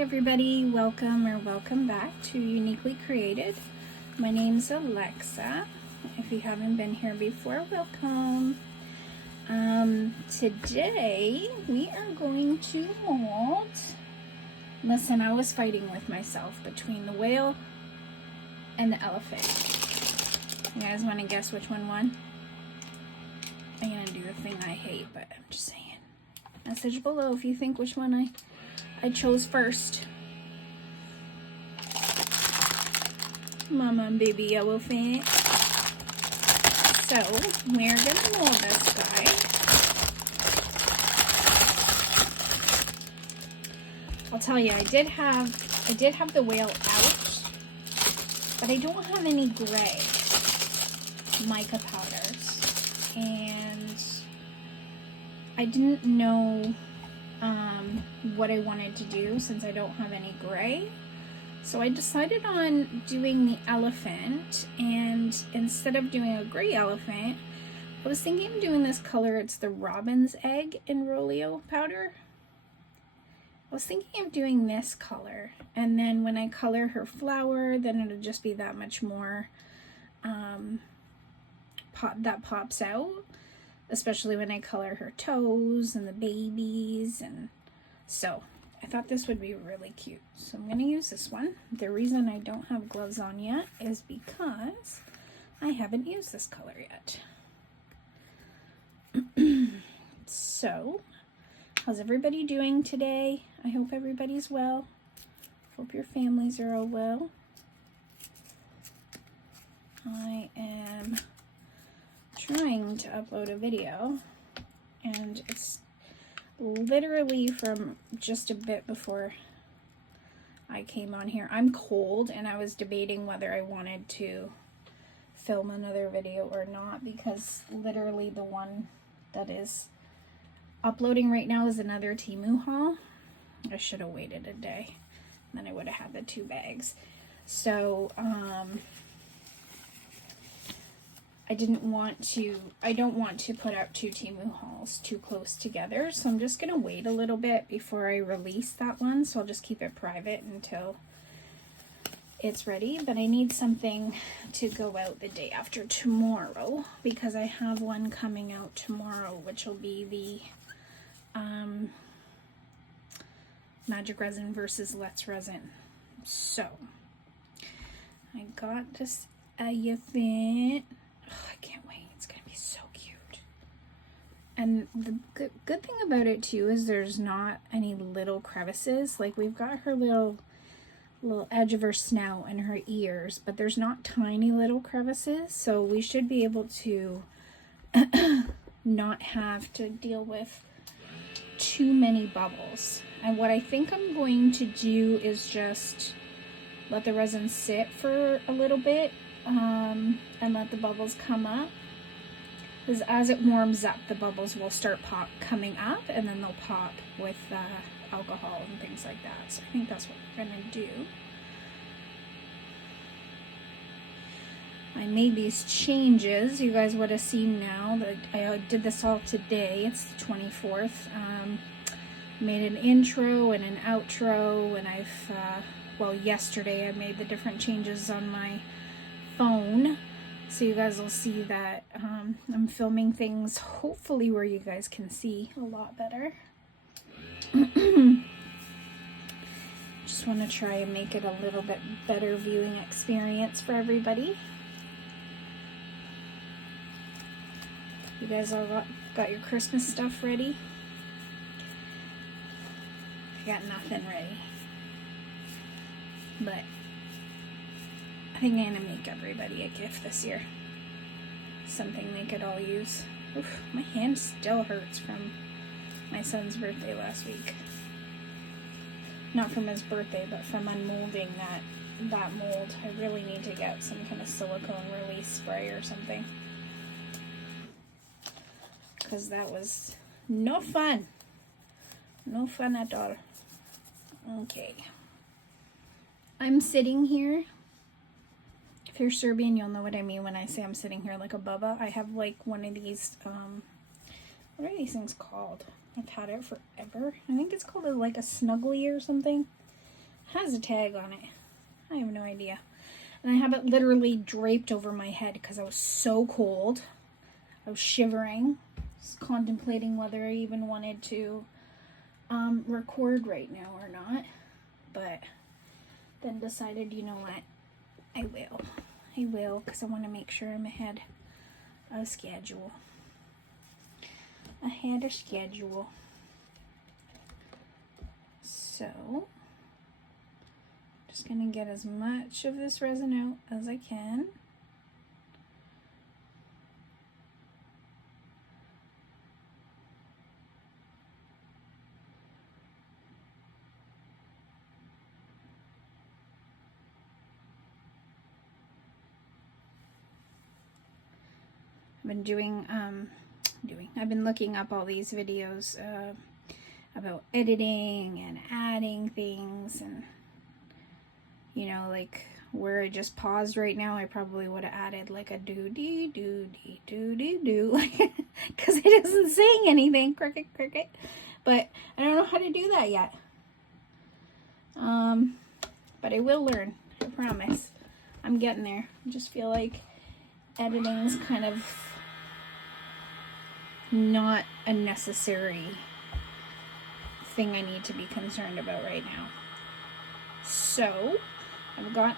everybody, welcome back to Uniquely Created. My name's Alexa. If you haven't been here before, welcome. Today we are going to mold. Listen, I was fighting with myself between the whale and the elephant. You guys want to guess which one won? I'm gonna do the thing I hate, but I'm just saying. Message below if you think which one I chose first. Mama and baby elephant. So we're gonna mold this guy. I'll tell you, I did have the whale out, but I don't have any gray mica powders, and I didn't know what I wanted to do since I don't have any gray. So I decided on doing the elephant, and instead of doing a gray elephant, I was thinking of doing this color. It's the Robin's Egg Imbroglio powder. I was thinking of doing this color, and then when I color her flower, then it'll just be that much more that pops out, especially when I color her toes and the babies. And so I thought this would be really cute, so I'm going to use this one. The reason I don't have gloves on yet is because I haven't used this color yet. So how's everybody doing today? I hope everybody's well. Hope your families are all well. I am trying to upload a video, and it's literally from just a bit before I came on here. I'm cold, and I was debating whether I wanted to film another video or not, because literally the one that is uploading right now is another Temu haul. I should have waited a day, then I would have had the 2 bags. So I don't want to put out 2 Temu hauls too close together, so I'm just going to wait a little bit before I release that one, so I'll just keep it private until it's ready. But I need something to go out the day after tomorrow, because I have one coming out tomorrow, which will be the Magic Resin versus Let's Resin. So I got this elephant. Oh, I can't wait. It's going to be so cute. And the good thing about it too is there's not any little crevices. Like, we've got her little edge of her snout and her ears, but there's not tiny little crevices. So we should be able to not have to deal with too many bubbles. And what I think I'm going to do is just let the resin sit for a little bit, and let the bubbles come up, because as it warms up, the bubbles will start coming up, and then they'll pop with alcohol and things like that. So I think that's what we're gonna do. I made these changes. You guys would have seen now that I did this all today. It's the 24th. Made an intro and an outro, and yesterday I made the different changes on my phone, so you guys will see that I'm filming things hopefully where you guys can see a lot better. Just want to try and make it a little bit better viewing experience for everybody. You guys all got your Christmas stuff ready? I got nothing ready, but I think I'm gonna make everybody a gift this year. Something they could all use. Oof, my hand still hurts from my son's birthday last week. Not from his birthday, but from unmolding that mold. I really need to get some kind of silicone release spray or something, because that was no fun. No fun at all. Okay. I'm sitting here. If you're Serbian, you'll know what I mean when I say I'm sitting here like a bubba. I have like one of these, what are these things called? I've had it forever. I think it's called like a snuggly or something. has a tag on it. I have no idea. And I have it literally draped over my head because I was so cold. I was shivering. I was contemplating whether I even wanted to record right now or not. But then decided, you know what? I will because I want to make sure I'm ahead of schedule. So, just going to get as much of this resin out as I can. I've been looking up all these videos about editing and adding things, and you know, like where I just paused right now, I probably would have added like a do-dee, like, because it isn't saying anything, cricket, but I don't know how to do that yet. But I will learn, I promise. I'm getting there. I just feel like editing's kind of not a necessary thing I need to be concerned about right now. So, I've got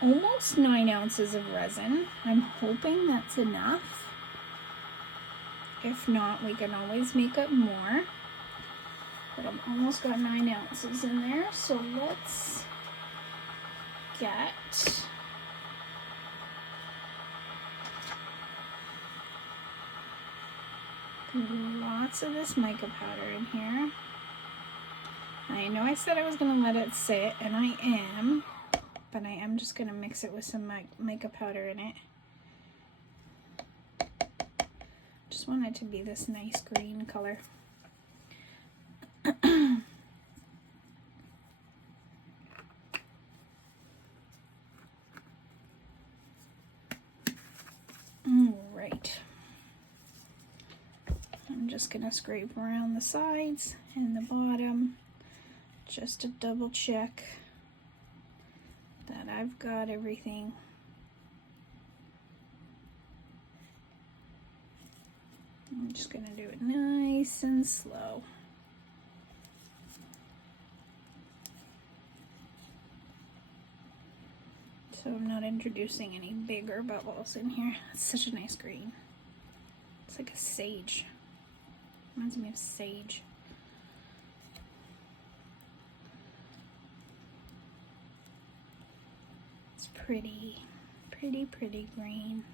almost 9 ounces of resin. I'm hoping that's enough. If not, we can always make up more. But I've almost got 9 ounces in there, so let's get lots of this mica powder in here. I know I said I was going to let it sit, and I am, but I am just going to mix it with some mica powder in it. Just want it to be this nice green color. Alright. I'm just going to scrape around the sides and the bottom just to double check that I've got everything. I'm just going to do it nice and slow. So I'm not introducing any bigger bubbles in here. It's such a nice green. It's like a sage. Reminds me of sage. It's pretty green.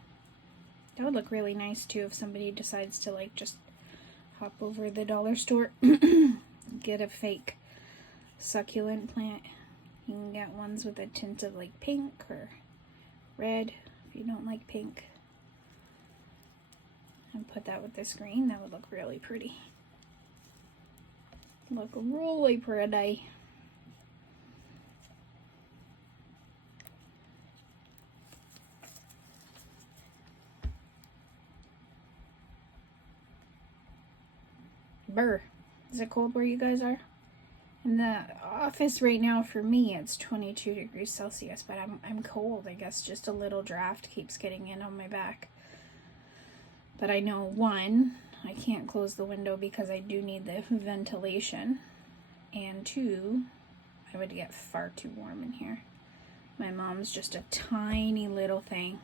That would look really nice too if somebody decides to like just hop over to the dollar store, get a fake succulent plant. You can get ones with a tint of like pink or red if you don't like pink. And put that with this green, that would look really pretty. Look really pretty. Brr. Is it cold where you guys are? In the office right now for me it's 22 degrees Celsius, but I'm cold. I guess just a little draft keeps getting in on my back. But I know, one, I can't close the window because I do need the ventilation. And two, I would get far too warm in here. My mom's just a tiny little thing.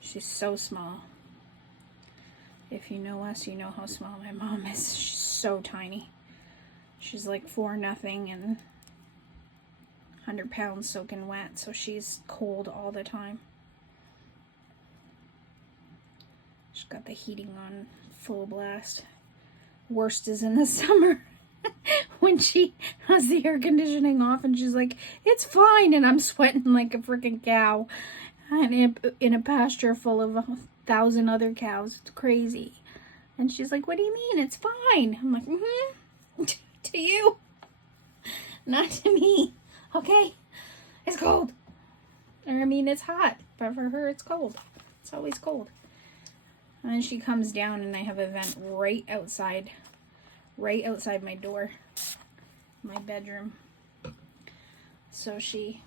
She's so small. If you know us, you know how small my mom is. She's so tiny. She's like 4'0" and 100 pounds soaking wet, so she's cold all the time. She's got the heating on full blast. Worst is in the summer when she has the air conditioning off and she's like, it's fine, and I'm sweating like a freaking cow and in a pasture full of 1,000 other cows. It's crazy. And she's like, what do you mean? It's fine. I'm like, to you, not to me. Okay? It's cold. Or I mean, it's hot, but for her it's cold. It's always cold. And then she comes down and I have a vent right outside my door, my bedroom. So she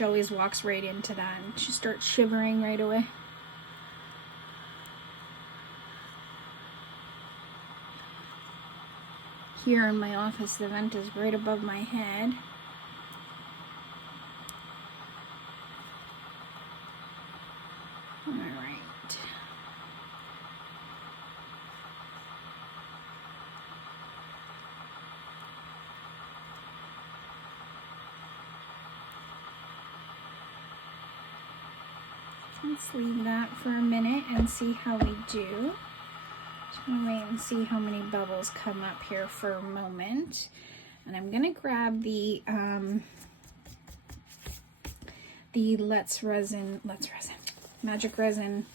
always walks right into that and she starts shivering right away. Here in my office, the vent is right above my head. All right. Let's leave that for a minute and see how we do. Just want to wait and see how many bubbles come up here for a moment. And I'm going to grab the Magic Resin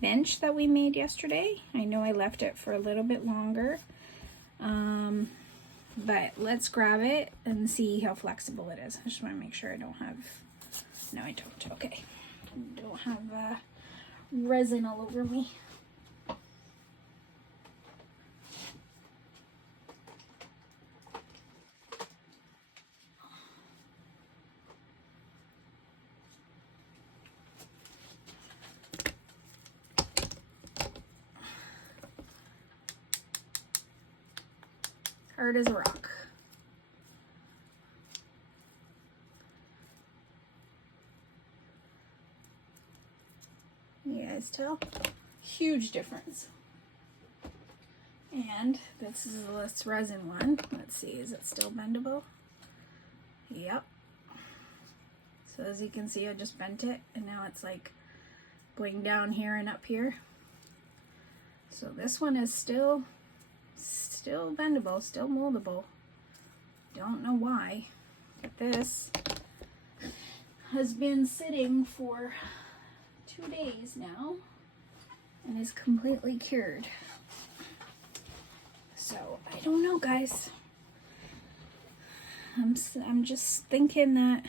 bench that we made yesterday. I know I left it for a little bit longer. But let's grab it and see how flexible it is. I just want to make sure I don't have, no I don't, okay. Don't have resin all over me. Hard as a rock. You guys tell? Huge difference. And this is this resin one. Let's see, is it still bendable? Yep. So as you can see, I just bent it and now it's like going down here and up here. So this one is still bendable, still moldable. Don't know why, but this has been sitting for 2 days now and is completely cured. So I don't know, guys. I'm just thinking that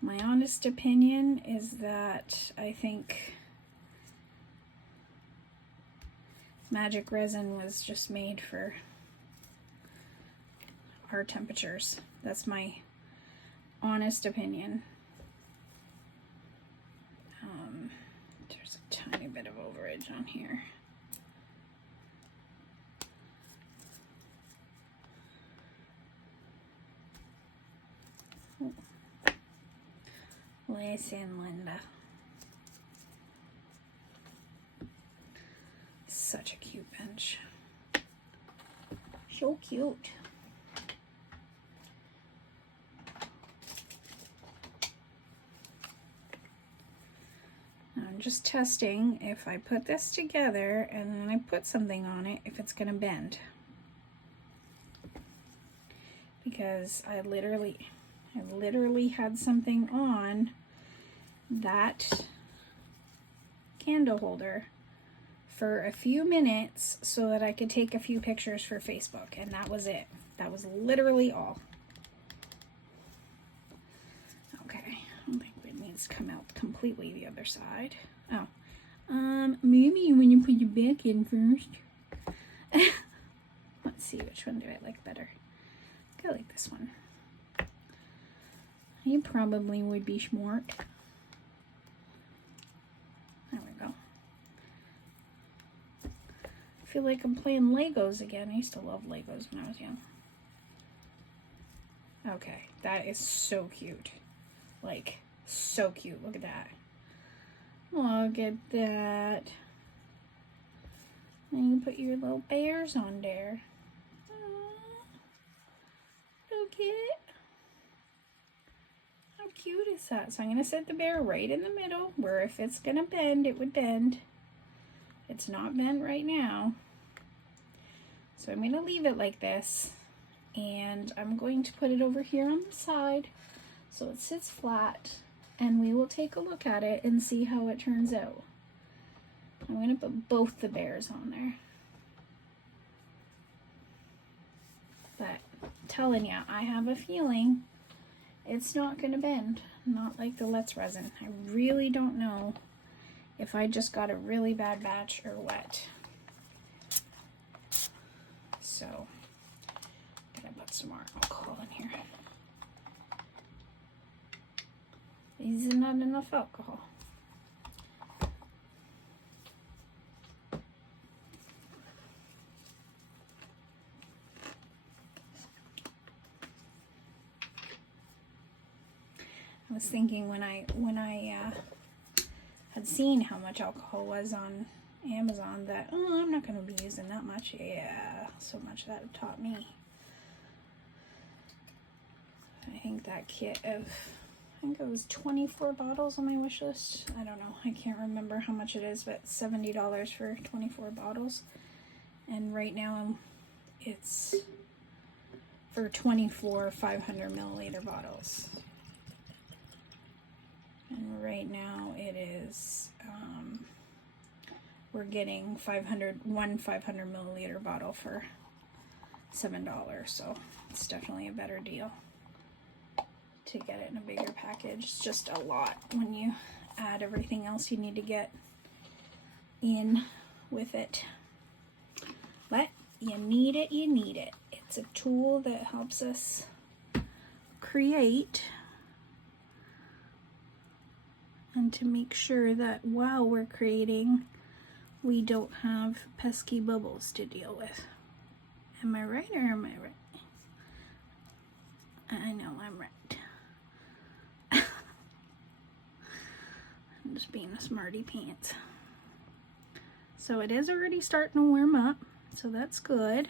my honest opinion is that I think Magic Resin was just made for our temperatures. That's my honest opinion. There's a tiny bit of overage on here. Oh. Listen, Linda. Such a cute bench. So cute. I'm just testing if I put this together and then I put something on it, if it's gonna bend. Because I literally had something on that candle holder for a few minutes so that I could take a few pictures for Facebook, and that was it. That was literally all. Okay, I don't think it needs to come out completely the other side. Oh, maybe when you put your back in first. Let's see, which one do I like better? I like this one. You probably would be smart. There we go. I feel like I'm playing Legos again. I used to love Legos when I was young. Okay, that is so cute. Like, so cute. Look at that. Look at that. And you put your little bears on there. Aww. Look at it. How cute is that? So I'm going to set the bear right in the middle, where if it's going to bend, it would bend. It's not bent right now. So I'm going to leave it like this. And I'm going to put it over here on the side so it sits flat. And we will take a look at it and see how it turns out. I'm going to put both the bears on there. But I'm telling you, I have a feeling it's not going to bend. Not like the Let's Resin. I really don't know if I just got a really bad batch or what. So gotta put some more alcohol in here. Is not enough alcohol. I was thinking when I had seen how much alcohol was on Amazon that, oh, I'm not going to be using that much. Yeah, so much that it taught me. I think that kit of, I think it was 24 bottles on my wish list. I don't know. I can't remember how much it is, but $70 for 24 bottles. And right now it's for 24 500 milliliter bottles. And right now it is, we're getting 500 milliliter bottle for $7. So it's definitely a better deal to get it in a bigger package. It's just a lot when you add everything else you need to get in with it. But you need it, you need it. It's a tool that helps us create and to make sure that while we're creating, we don't have pesky bubbles to deal with. Am I right or am I right? I know I'm right. I'm just being a smarty pants. So it is already starting to warm up, so that's good.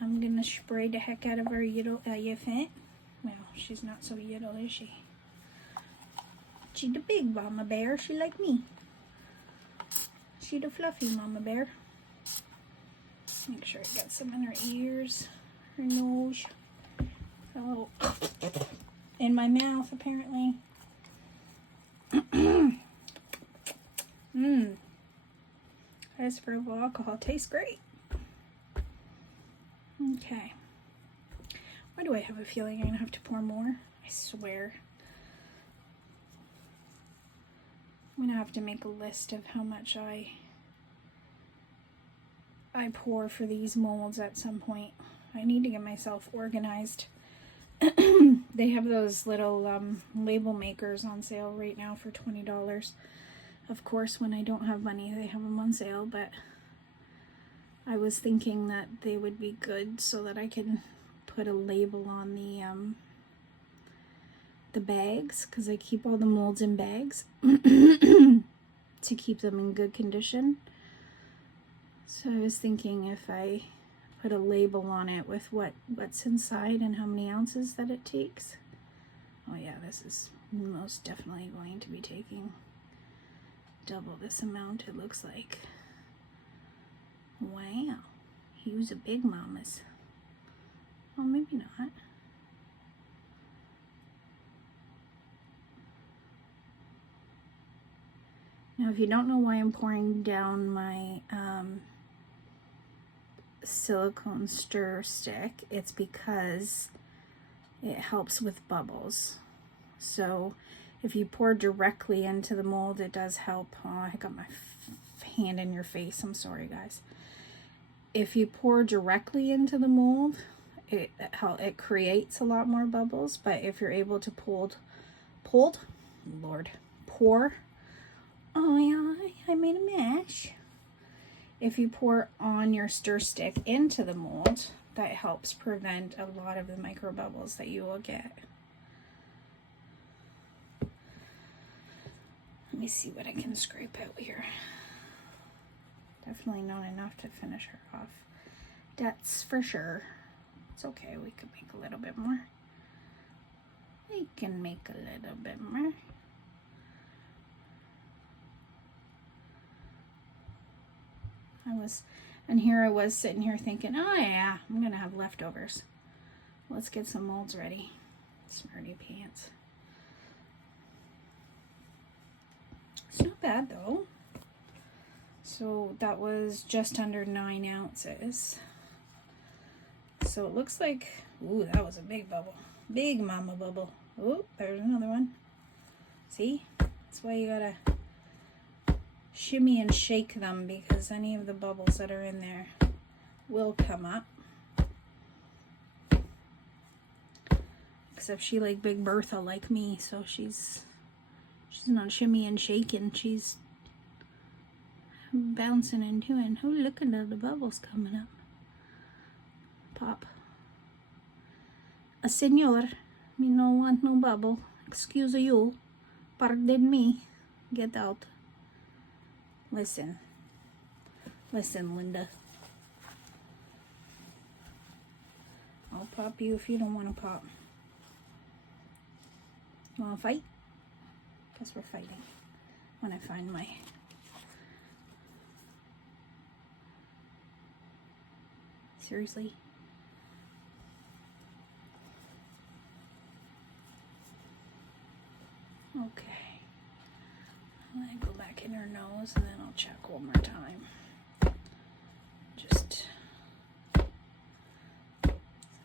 I'm gonna spray the heck out of our little elephant. Well, she's not so little, is she? She the big mama bear. She like me. She the fluffy mama bear. Make sure I got some in her ears, her nose. Oh, in my mouth apparently. Isopropyl alcohol tastes great. Okay. Why do I have a feeling I'm gonna have to pour more? I swear. I'm gonna have to make a list of how much I pour for these molds at some point. I need to get myself organized. They have those little label makers on sale right now for $20. Of course, when I don't have money, they have them on sale, but I was thinking that they would be good so that I can put a label on the bags, because I keep all the molds in bags to keep them in good condition. So I was thinking if I put a label on it with what's inside and how many ounces that it takes. Oh yeah, this is most definitely going to be taking double this amount, it looks like. Wow, use a big mamas. Oh, maybe not. Now, if you don't know why I'm pouring down my silicone stir stick, it's because it helps with bubbles. So if you pour directly into the mold, it does help. Oh, I got my hand in your face. I'm sorry, guys. If you pour directly into the mold, it creates a lot more bubbles. But if you're able to pour, oh yeah, I made a mess. If you pour on your stir stick into the mold, that helps prevent a lot of the micro bubbles that you will get. Let me see what I can scrape out here. Definitely not enough to finish her off. That's for sure. It's okay, we could make a little bit more. We can make a little bit more. And here I was sitting here thinking, oh yeah, I'm gonna have leftovers. Let's get some molds ready. Smarty pants. It's not bad though. So that was just under 9 ounces. So it looks like, ooh, that was a big bubble. Big mama bubble. Oh, there's another one. See? That's why you gotta shimmy and shake them, because any of the bubbles that are in there will come up. Except she like Big Bertha like me, so she's not shimmy and shaking. She's bouncing and doing. Oh, look at the bubbles coming up. Pop. A senor, me no want no bubble. Excuse you. Pardon me. Get out. Listen. Listen, Linda. I'll pop you if you don't want to pop. Want to fight? Guess we're fighting. When I find my... Seriously? Okay. I'm going to go back in her nose and then I'll check one more time. Just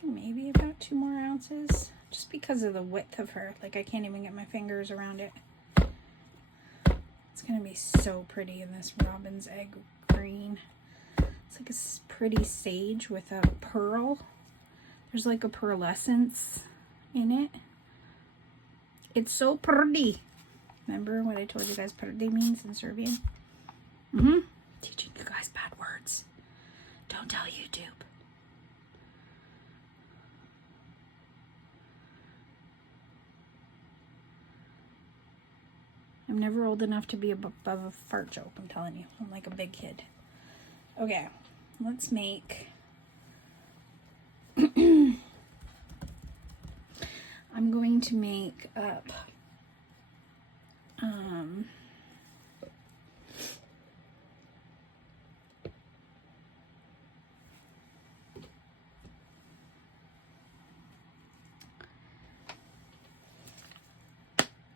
maybe about 2 more ounces. Just because of the width of her. Like I can't even get my fingers around it. It's going to be so pretty in this robin's egg green. It's like a pretty sage with a pearl. There's like a pearlescence in it. It's so pretty. Remember what I told you guys pretty means in Serbian? Teaching you guys bad words. Don't tell YouTube. I'm never old enough to be above a fart joke, I'm telling you. I'm like a big kid. Okay, let's make... I'm going to make up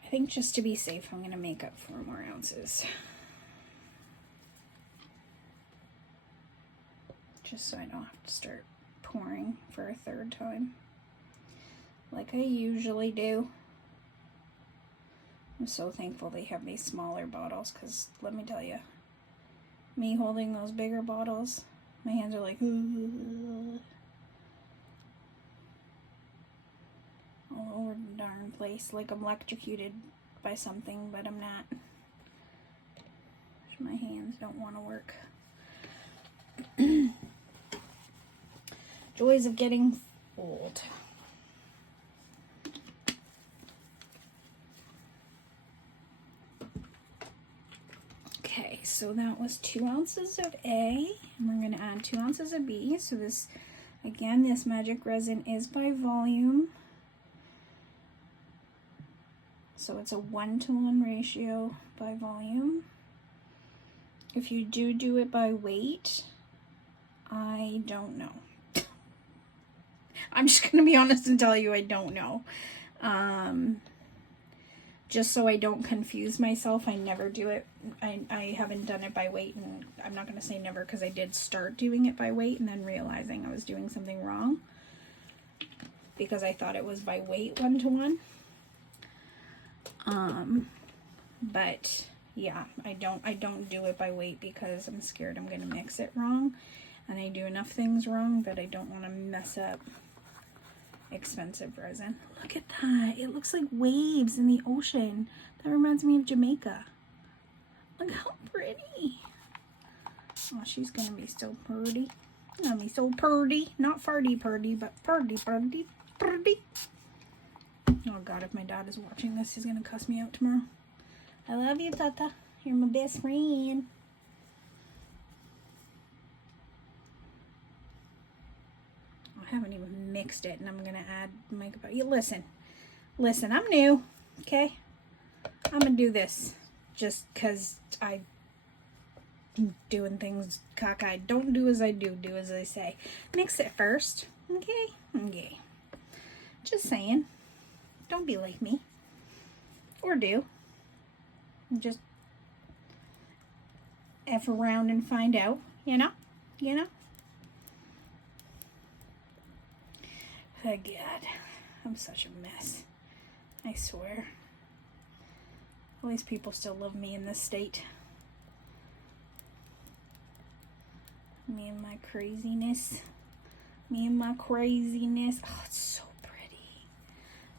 I think just to be safe, I'm going to make up 4 more ounces. Just so I don't have to start pouring for a 3rd time. Like I usually do. I'm so thankful they have these smaller bottles because let me tell you, me holding those bigger bottles, my hands are like all over the darn place, like I'm electrocuted by something, but I'm not. My hands don't want to work. Joys of getting old. Okay, so that was 2 ounces of A, and we're going to add 2 ounces of B. So this, again, this magic resin is by volume. So it's a 1-to-1 ratio by volume. If you do it by weight, I don't know. I'm just going to be honest and tell you I don't know. Just so I don't confuse myself, I never do it. I haven't done it by weight, and I'm not going to say never because I did start doing it by weight and then realizing I was doing something wrong because I thought it was by weight 1-to-1. But yeah, I don't do it by weight because I'm scared I'm going to mix it wrong, and I do enough things wrong that I don't want to mess up expensive resin. Look at that. It looks like waves in the ocean. That reminds me of Jamaica. Look how pretty. Oh, she's gonna be so pretty. Gonna be so pretty. Not farty purdy, but pretty. Oh God, if my dad is watching this, he's gonna cuss me out tomorrow. I love you, Tata. You're my best friend. I haven't even mixed it, and I'm gonna add makeup. You listen, I'm new, okay? I'm gonna do this just because I'm doing things cockeyed. Don't do as I do as I say. Mix it first, okay? Okay. Just saying. Don't be like me. Or do. Just F around and find out, you know? Oh God, I'm such a mess. I swear. At least people still love me in this state. Me and my craziness. Me and my craziness. Oh, it's so pretty.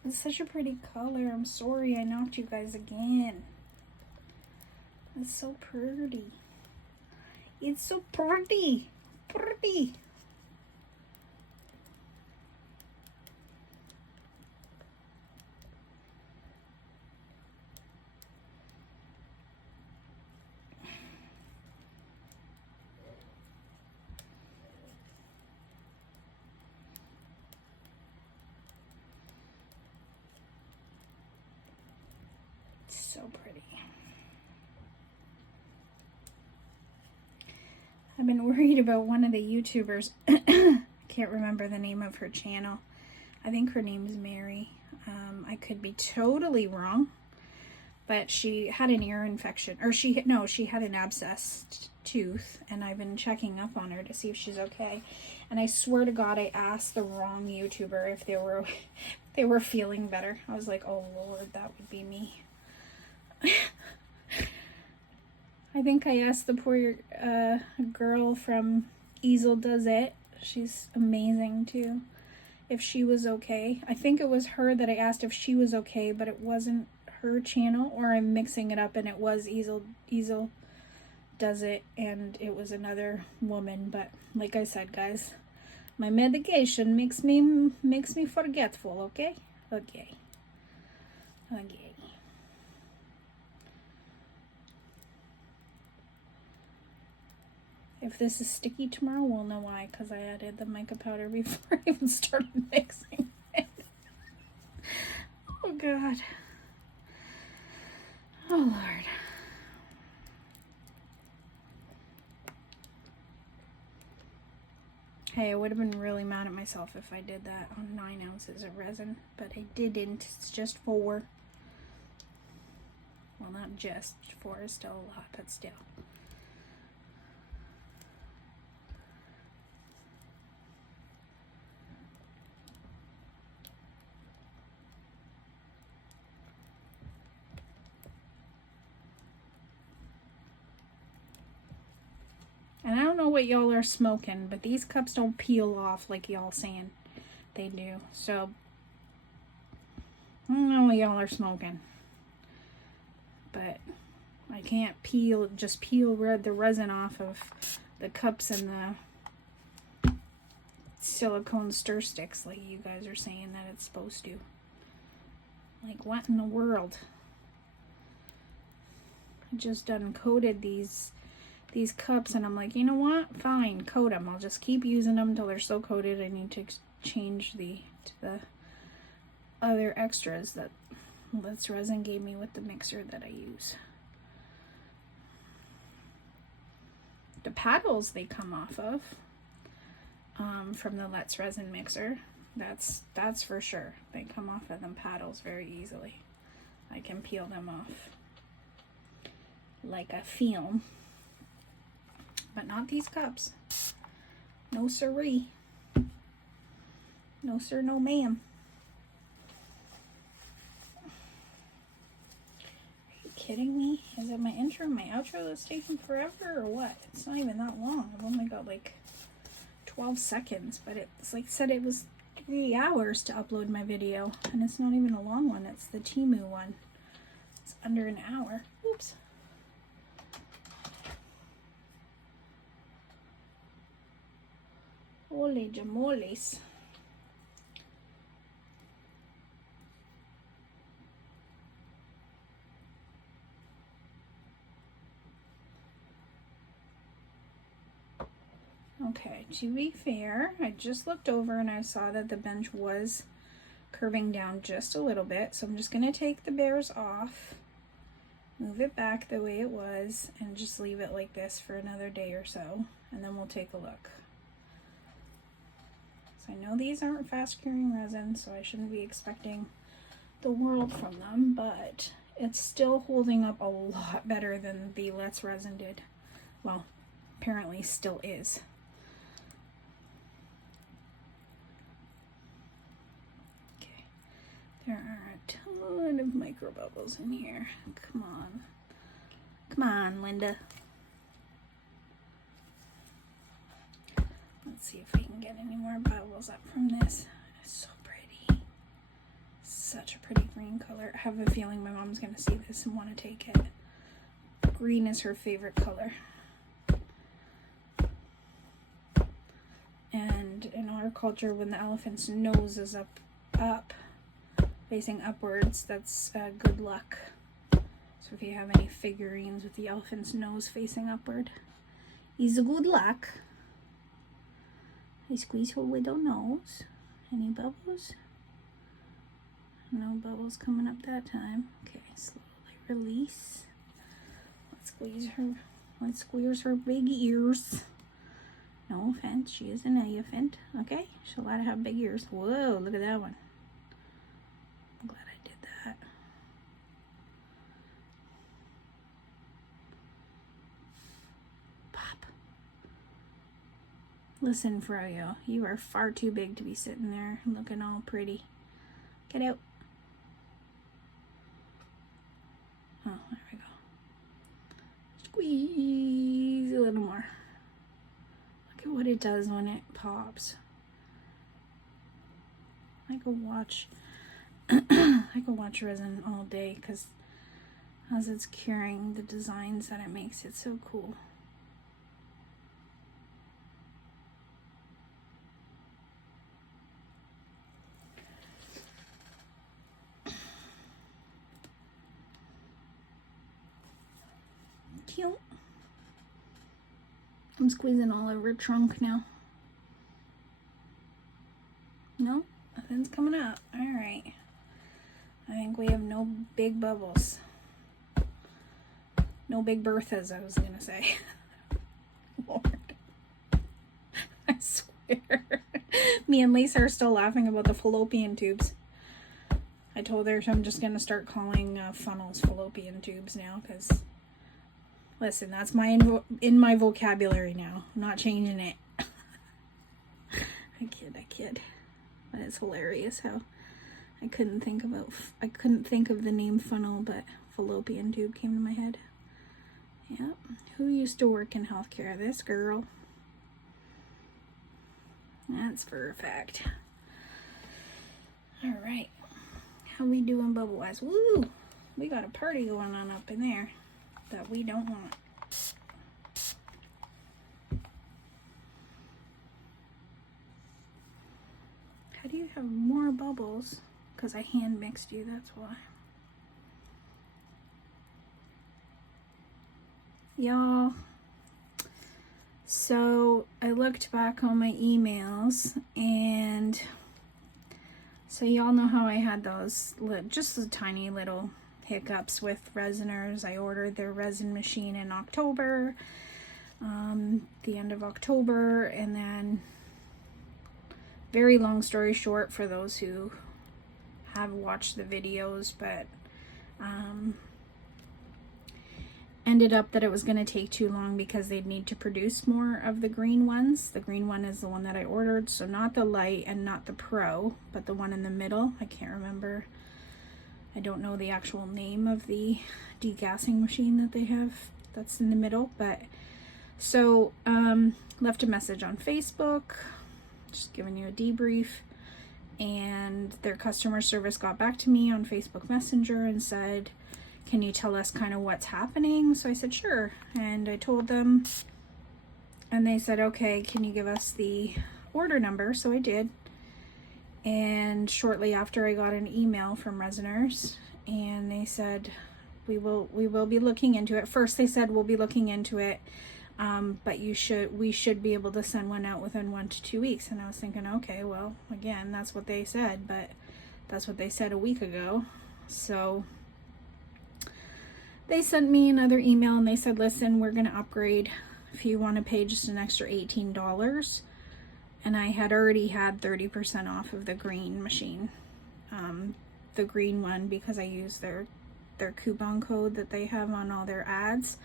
It's such a pretty color. I'm sorry I knocked you guys again. It's so pretty. It's so pretty. Pretty. So pretty. I've been worried about one of the YouTubers. Can't remember the name of her channel. I think her name is Mary. I could be totally wrong, but she had an ear infection, or she had an abscessed tooth, and I've been checking up on her to see if she's okay. And I swear to God, I asked the wrong YouTuber if they were feeling better. I was like, oh Lord, that would be me. I think I asked the poor girl from Easel Does It. She's amazing too. If she was okay. I think it was her that I asked if she was okay, but it wasn't her channel, or I'm mixing it up and it was Easel Does It and it was another woman. But like I said, guys, my medication makes me forgetful, okay? Okay. If this is sticky tomorrow, we'll know why, because I added the mica powder before I even started mixing it. Oh, God. Oh, Lord. Hey, I would have been really mad at myself if I did that on 9 ounces of resin, but I didn't. It's just 4. Well, not just 4 is still a lot, but still. And I don't know what y'all are smoking, but these cups don't peel off like y'all saying they do. So, I don't know what y'all are smoking. But I can't just peel the resin off of the cups and the silicone stir sticks like you guys are saying that it's supposed to. Like, what in the world? I just done coated these cups, and I'm like, you know what? Fine, coat them. I'll just keep using them until they're so coated. I need to change to the other extras that Let's Resin gave me with the mixer that I use. The paddles they come off of from the Let's Resin mixer, that's for sure. They come off of them paddles very easily. I can peel them off like a film. But not these cups. No siree. No sir, no ma'am. Are you kidding me? Is it my intro and my outro that's taking forever or what? It's not even that long. I've only got like 12 seconds, but it's like said it was 3 hours to upload my video, and it's not even a long one. It's the Temu one. It's under an hour. Oops. Holy jamoles. Okay, to be fair, I just looked over and I saw that the bench was curving down just a little bit, so I'm just going to take the bears off, move it back the way it was, and just leave it like this for another day or so, and then we'll take a look. I know these aren't fast curing resin, so I shouldn't be expecting the world from them, but it's still holding up a lot better than the Let's Resin did. Well, apparently still is. Okay, there are a ton of micro bubbles in here. Come on. Come on, Linda. Let's see if we can get any more bubbles up from this. It's so pretty. Such a pretty green color. I have a feeling my mom's going to see this and want to take it. Green is her favorite color. And in our culture, when the elephant's nose is up, facing upwards, that's good luck. So if you have any figurines with the elephant's nose facing upward, is a good luck. I squeeze her little nose. Any bubbles? No bubbles coming up that time. Okay, slowly release. Let's squeeze her big ears. No offense, she is an elephant. Okay, she'll let her have big ears. Whoa, look at that one. I'm glad I did that. Pop. Listen, Froyo, you are far too big to be sitting there looking all pretty. Get out. Oh, there we go. Squeeze a little more. Look at what it does when it pops. I could watch resin all day because as it's curing, the designs that it makes, it's so cool. Cute. I'm squeezing all over her trunk now. No? Nothing's coming up. Alright. I think we have no big bubbles. No big Berthas, I was gonna say. Lord. I swear. Me and Lisa are still laughing about the fallopian tubes. I told her I'm just gonna start calling funnels fallopian tubes now, because listen, that's in my vocabulary now. I'm not changing it. I kid. But it's hilarious how I couldn't think of the name funnel, but fallopian tube came to my head. Yep. Who used to work in healthcare? This girl. That's for a fact. Alright. How we doing bubble wise? Woo! We got a party going on up in there that we don't want. How do you have more bubbles? Because I hand mixed you, that's why. Y'all, so I looked back on my emails, and so y'all know how I had those just the tiny little hiccups with resiners. I ordered their resin machine in October, the end of October, and then, very long story short for those who have watched the videos, but ended up that it was going to take too long because they'd need to produce more of the green ones. The green one is the one that I ordered, so not the light and not the pro, but the one in the middle. I can't remember. I don't know the actual name of the degassing machine that they have that's in the middle, but so left a message on Facebook, just giving you a debrief, and their customer service got back to me on Facebook Messenger and said, can you tell us kind of what's happening? So I said, sure. And I told them, and they said, okay, can you give us the order number? So I did. And shortly after, I got an email from Resiners, and they said, we will be looking into it. First, they said, we'll be looking into it, but we should be able to send one out within 1 to 2 weeks. And I was thinking, okay, well, again, that's what they said, but that's what they said a week ago. So they sent me another email, and they said, listen, we're going to upgrade if you want to pay just an extra $18. And I had already had 30% off of the green machine, the green one, because I used their coupon code that they have on all their ads.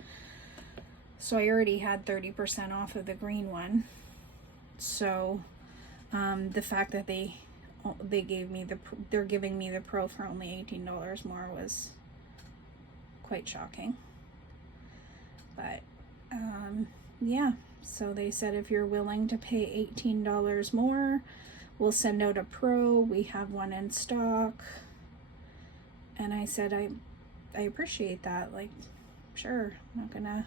So I already had 30% off of the green one. So the fact that they're giving me the pro for only $18 more was quite shocking. But yeah, So they said if you're willing to pay $18 more, we'll send out a Pro. We have one in stock. And I said I appreciate that. Like, sure, I'm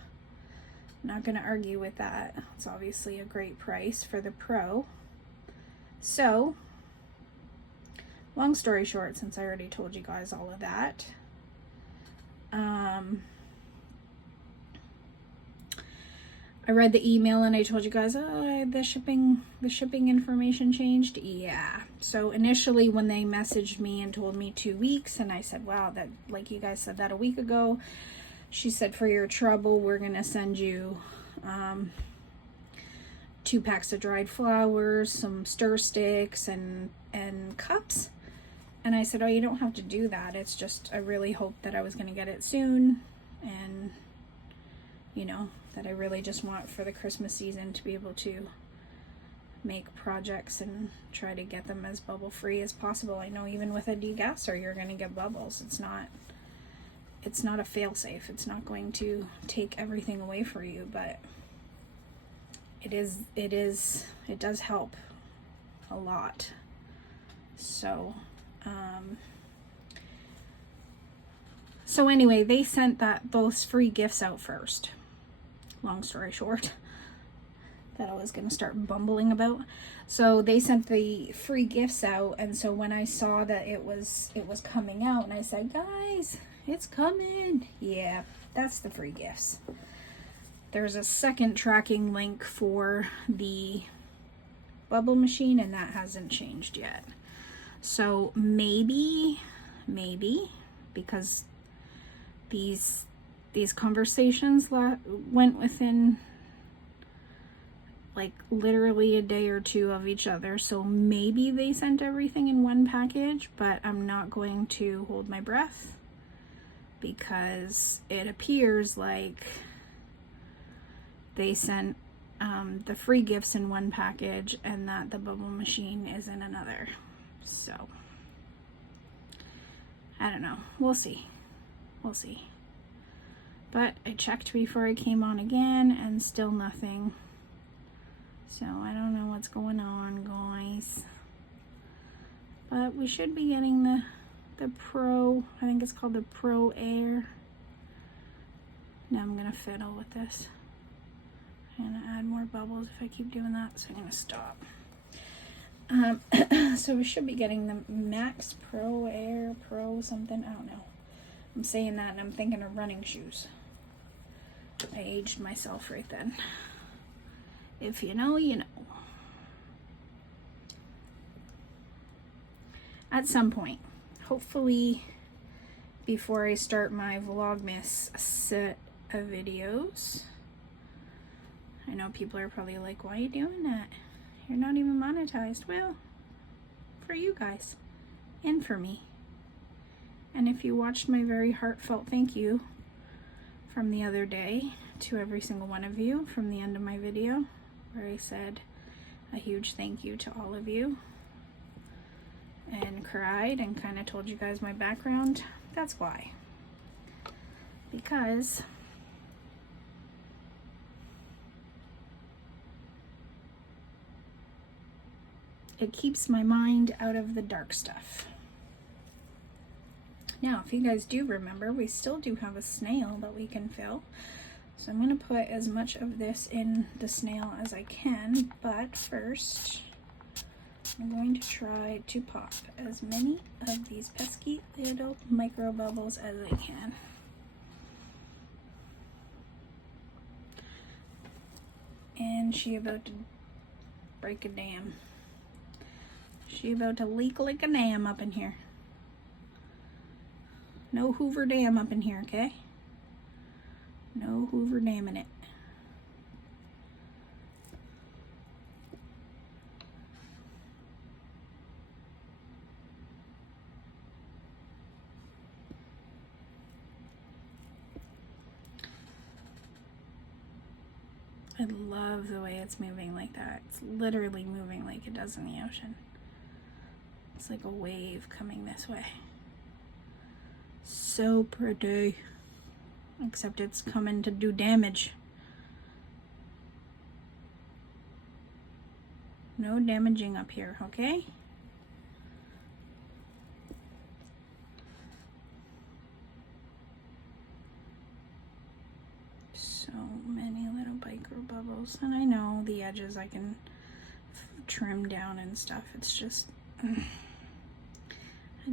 not gonna argue with that. It's obviously a great price for the Pro. So, long story short, since I already told you guys all of that, I read the email and I told you guys, oh, the shipping information changed. Yeah. So initially when they messaged me and told me 2 weeks, and I said, wow, that, like you guys said that a week ago, she said, for your trouble, we're going to send you 2 packs of dried flowers, some stir sticks, and cups. And I said, oh, you don't have to do that. It's just, I really hoped that I was going to get it soon. And, you know, that I really just want for the Christmas season to be able to make projects and try to get them as bubble free as possible. I know even with a degasser, you're going to get bubbles. It's not a fail safe. It's not going to take everything away for you, but it does help a lot. So, so anyway, they sent those free gifts out first. Long story short, that I was going to start bumbling about. So they sent the free gifts out, and so when I saw that it was coming out, and I said, guys, it's coming. Yeah, that's the free gifts. There's a second tracking link for the bubble machine, and that hasn't changed yet. So maybe, because these conversations went within like literally a day or two of each other, so maybe they sent everything in one package, but I'm not going to hold my breath because it appears like they sent the free gifts in one package and that the bubble machine is in another. So I don't know, we'll see. But I checked before I came on again and still nothing. So I don't know what's going on, guys. But we should be getting the Pro, I think it's called the Pro Air. Now I'm going to fiddle with this. I'm going to add more bubbles if I keep doing that, so I'm going to stop. So we should be getting the Max Pro Air Pro something, I don't know. I'm saying that and I'm thinking of running shoes. I aged myself right then. If you know, you know. At some point, hopefully before I start my Vlogmas set of videos. I know people are probably like, why are you doing that? You're not even monetized. Well, for you guys and for me. And if you watched my very heartfelt thank you from the other day to every single one of you from the end of my video, where I said a huge thank you to all of you and cried and kind of told you guys my background, that's why. Because it keeps my mind out of the dark stuff. Now, if you guys do remember, we still do have a snail that we can fill. So I'm going to put as much of this in the snail as I can, but first I'm going to try to pop as many of these pesky little micro bubbles as I can. And she about to break a dam. She about to leak like a dam up in here. No Hoover Dam up in here, okay? No Hoover Dam in it. I love the way it's moving like that. It's literally moving like it does in the ocean. It's like a wave coming this way. So pretty. Except it's coming to do damage. No damaging up here, okay? So many little micro bubbles. And I know the edges I can trim down and stuff. It's just, I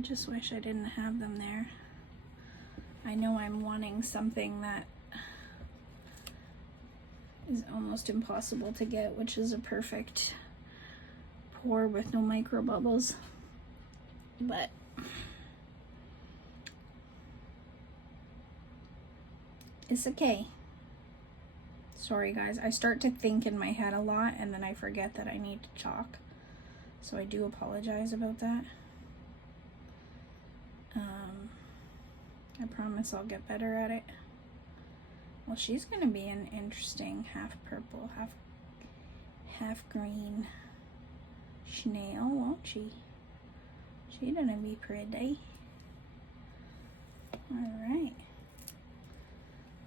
just wish I didn't have them there. I know I'm wanting something that is almost impossible to get, which is a perfect pour with no micro bubbles. But it's okay. Sorry guys, I start to think in my head a lot and then I forget that I need to talk. So I do apologize about that. I promise I'll get better at it. Well, she's gonna be an interesting half purple, half green snail, won't she? She's gonna be pretty. Alright.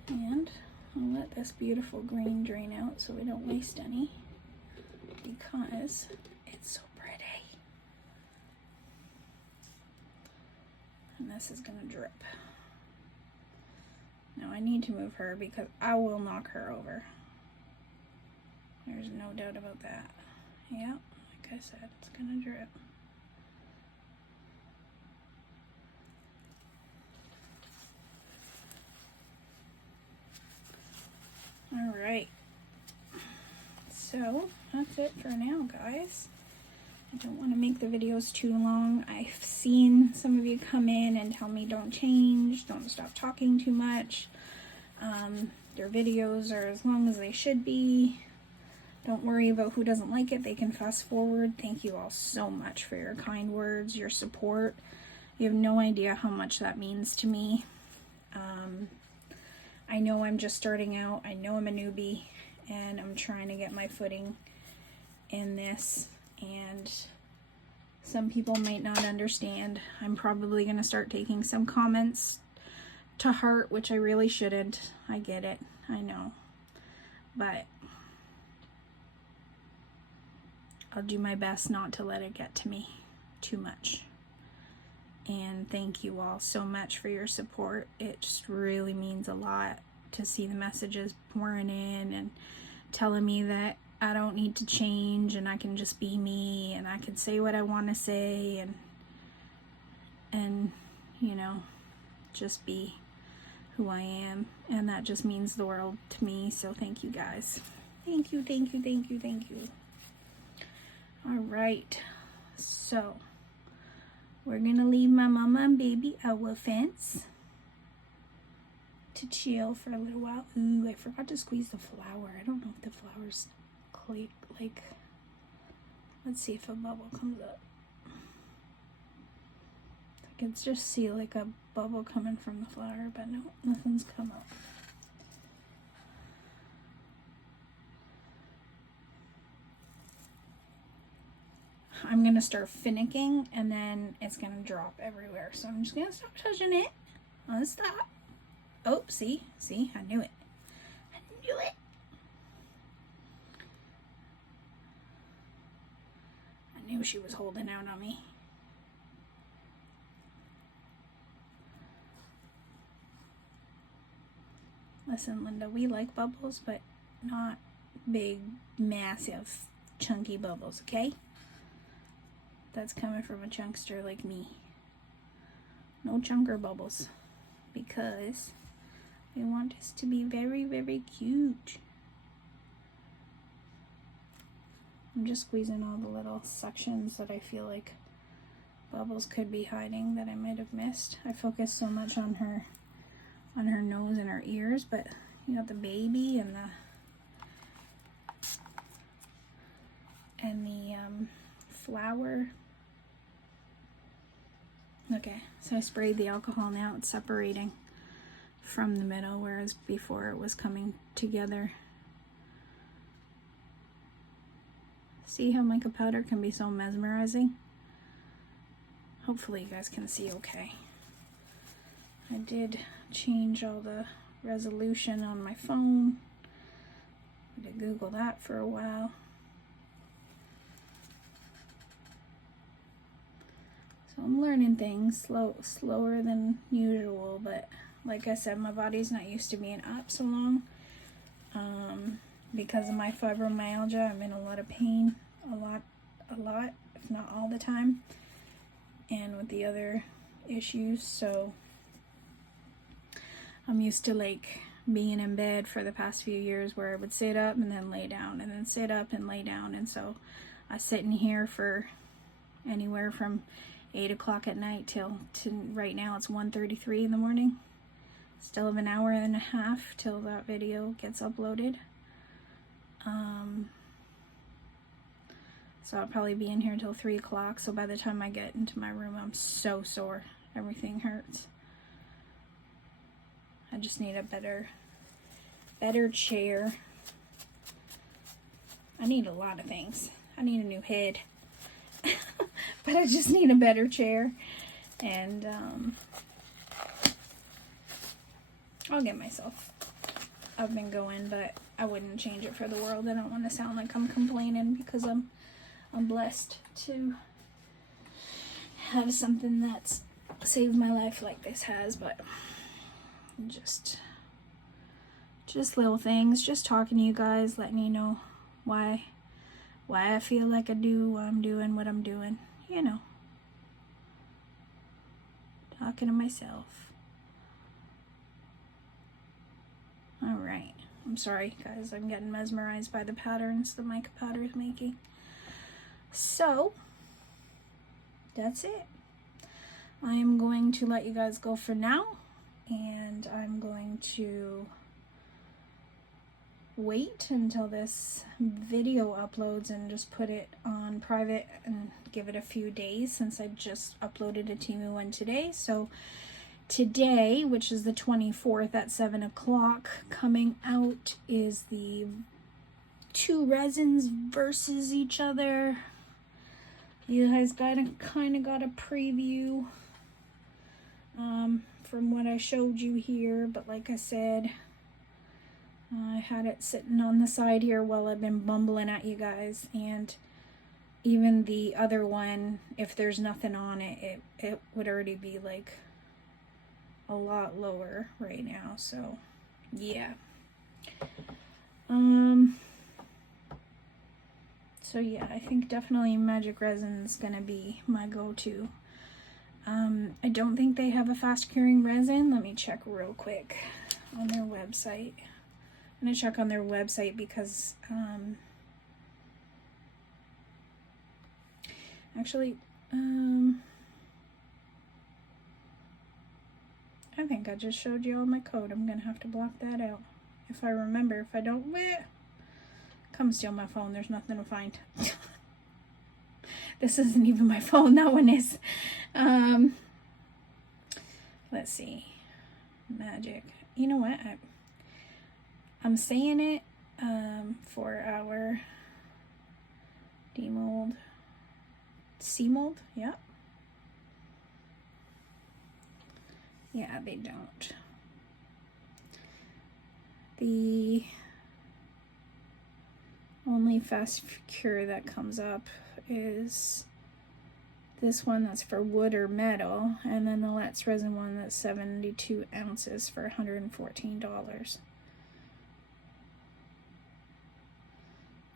And I'll let this beautiful green drain out so we don't waste any, because it's so pretty. And this is gonna drip. Now I need to move her because I will knock her over. There's no doubt about that. Yeah, like I said, it's gonna drip. Alright, so that's it for now, guys. I don't want to make the videos too long. I've seen some of you come in and tell me don't change, don't stop talking too much. Their videos are as long as they should be. Don't worry about who doesn't like it. They can fast forward. Thank you all so much for your kind words, your support. You have no idea how much that means to me. I know I'm just starting out. I know I'm a newbie and I'm trying to get my footing in this, and some people might not understand. I'm probably going to start taking some comments to heart, which I really shouldn't. I get it. I know. But I'll do my best not to let it get to me too much. And thank you all so much for your support. It just really means a lot to see the messages pouring in and telling me that I don't need to change and I can just be me and I can say what I want to say and you know, just be who I am. And that just means the world to me. So thank you guys. Thank you, thank you, thank you, thank you. All right, so we're gonna leave my mama and baby elephants to chill for a little while. Ooh, I forgot to squeeze the flower. I don't know if the flower's like, let's see if a bubble comes up. I can just see like a bubble coming from the flower, but no, nothing's come up. I'm gonna start finicking and then it's gonna drop everywhere. So I'm just gonna stop touching it. I'm gonna stop. Oh, see, I knew it. I knew it. I knew she was holding out on me. Listen, Linda, we like bubbles, but not big, massive, chunky bubbles, okay? That's coming from a chunkster like me. No chunker bubbles, because we want this to be very, very cute. I'm just squeezing all the little sections that I feel like bubbles could be hiding that I might have missed. I focus so much on her nose and her ears, but you got the baby and the flower. Okay, so I sprayed the alcohol. Now it's separating from the middle, whereas before it was coming together. See how mica powder can be so mesmerizing? Hopefully you guys can see okay. I did change all the resolution on my phone. I did Google that for a while. So I'm learning things slower than usual, but like I said, my body's not used to being up so long. Because of my fibromyalgia, I'm in a lot of pain, a lot, if not all the time, and with the other issues. So I'm used to like being in bed for the past few years where I would sit up and then lay down and then sit up and lay down. And so I sit in here for anywhere from 8 o'clock at night till right now it's 1:33 in the morning. Still have an hour and a half till that video gets uploaded. So I'll probably be in here till 3 o'clock. So by the time I get into my room, I'm so sore. Everything hurts. I just need a better chair. I need a lot of things. I need a new head. But I just need a better chair. And I'll get myself. I've been going, but I wouldn't change it for the world. I don't want to sound like I'm complaining because I'm blessed to have something that's saved my life like this has, but just little things, just talking to you guys, letting you know why I feel like I do, why I'm doing what I'm doing, you know, talking to myself. All right. I'm sorry, guys. I'm getting mesmerized by the patterns the mica powder is making. So, that's it. I am going to let you guys go for now. And I'm going to wait until this video uploads and just put it on private and give it a few days since I just uploaded a Temu one today. So, today, which is the 24th at 7 o'clock, coming out is the two resins versus each other. You guys kind of got a preview from what I showed you here, but like I said, I had it sitting on the side here while I've been bumbling at you guys, and even the other one, if there's nothing on it, it would already be like a lot lower right now. So yeah, so yeah, I think definitely Magic Resin is gonna be my go-to. I don't think they have a fast curing resin. Let me check real quick on their website. I'm gonna check on their website because actually I think I just showed you all my code. I'm gonna have to block that out if I remember. If I don't, come steal my phone. There's nothing to find. This isn't even my phone. That one is. Let's see. Magic. You know what? I'm saying it for our demold. C-mold? Yep. Yeah, they don't. The only fast cure that comes up is this one that's for wood or metal, and then the Let's Resin one that's 72 ounces for $114.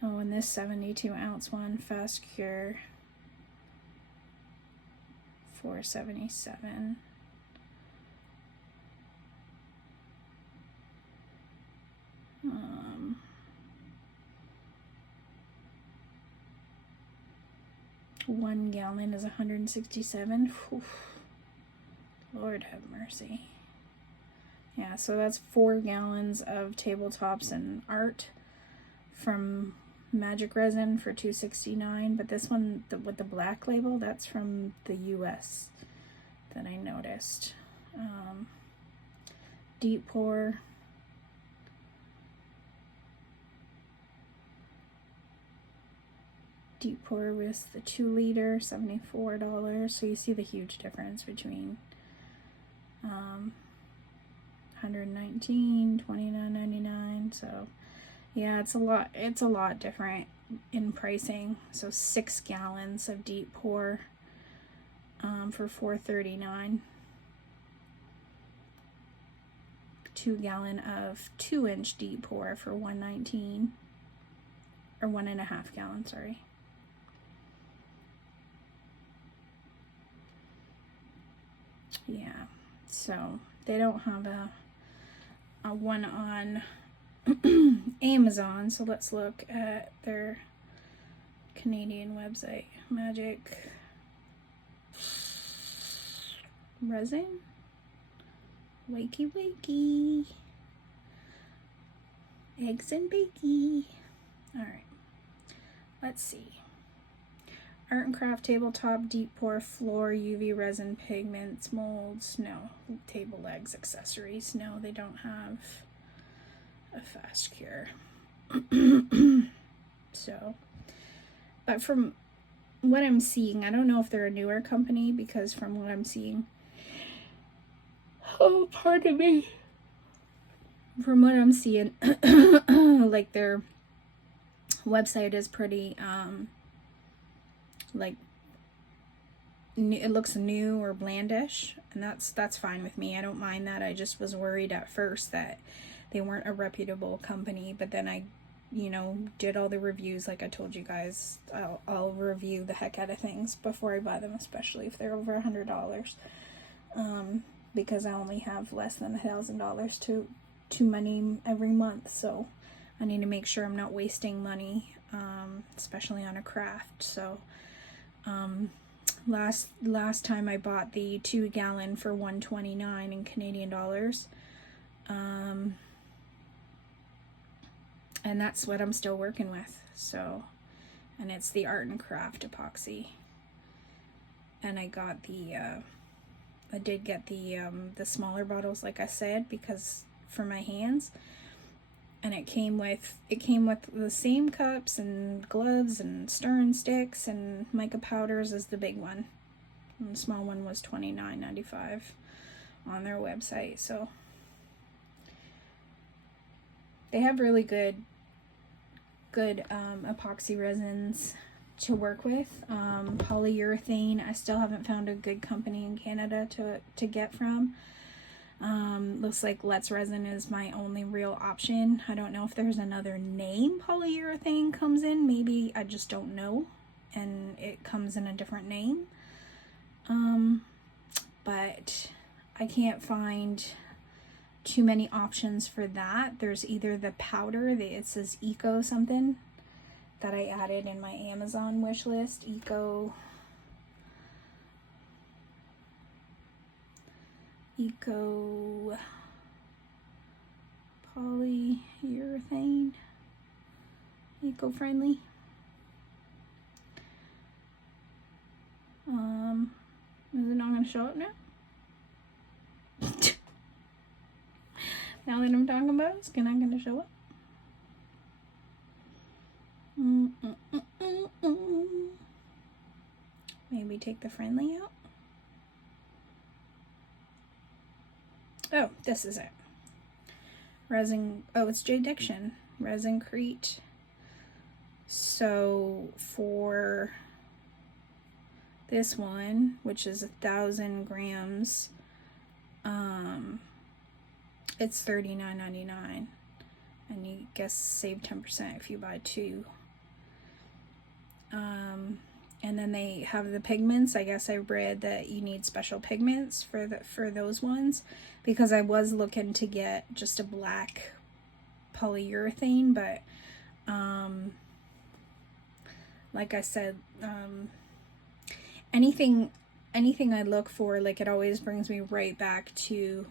Oh, and this 72 ounce one, fast cure, for $77. One gallon is 167. Oof. Lord have mercy. Yeah, so that's 4 gallons of tabletops and art from Magic Resin for $269. But this one with the black label, that's from the US that I noticed. Deep pour. Deep pour with the 2 liter, $74. So you see the huge difference between $119, $29.99. So yeah, it's a lot different in pricing. So 6 gallons of deep pour, for $4.39. 2 gallon of 2-inch deep pour for $1.19, or 1.5 gallon, sorry. Yeah, so they don't have a one on Amazon, so let's look at their Canadian website. Magic Resin, wakey wakey, eggs and bakey. All right, let's see. Art and Craft tabletop deep pour floor UV resin pigments molds. No. Table legs accessories. No, they don't have a fast cure. So, but from what I'm seeing, I don't know if they're a newer company, because from what I'm seeing, oh, pardon me. From what I'm seeing, like their website is pretty, like, it looks new or blandish, and that's fine with me. I don't mind that. I just was worried at first that they weren't a reputable company, but then I, did all the reviews. Like I told you guys, I'll review the heck out of things before I buy them, especially if they're over $100, because I only have less than $1,000 to money every month, so I need to make sure I'm not wasting money, especially on a craft. So last time I bought the 2 gallon for $1.29 in Canadian dollars, and that's what I'm still working with. So, and it's the Art and Craft epoxy, and I got I did get the smaller bottles, like I said, because for my hands. And it came with the same cups and gloves and stirring sticks and mica powders as the big one. And the small one was $29.95 on their website. So they have really good epoxy resins to work with. Polyurethane, I still haven't found a good company in Canada to get from. Looks like Let's Resin is my only real option. I don't know if there's another name polyurethane comes in. Maybe I just don't know, and it comes in a different name. But I can't find too many options for that. There's either the powder, it says Eco something, that I added in my Amazon wish list. Eco polyurethane, eco-friendly. Is it not going to show up now? Now that I'm talking about it, it's not going to show up. Maybe take the friendly out. Oh, this is it. Resin, it's J Diction. Resincrete. So for this one, which is 1,000 grams, it's $39.99. And you guess save 10% if you buy 2. And then they have the pigments. I guess I read that you need special pigments for those ones, because I was looking to get just a black polyurethane, but like I said, anything I look for, like, it always brings me right back to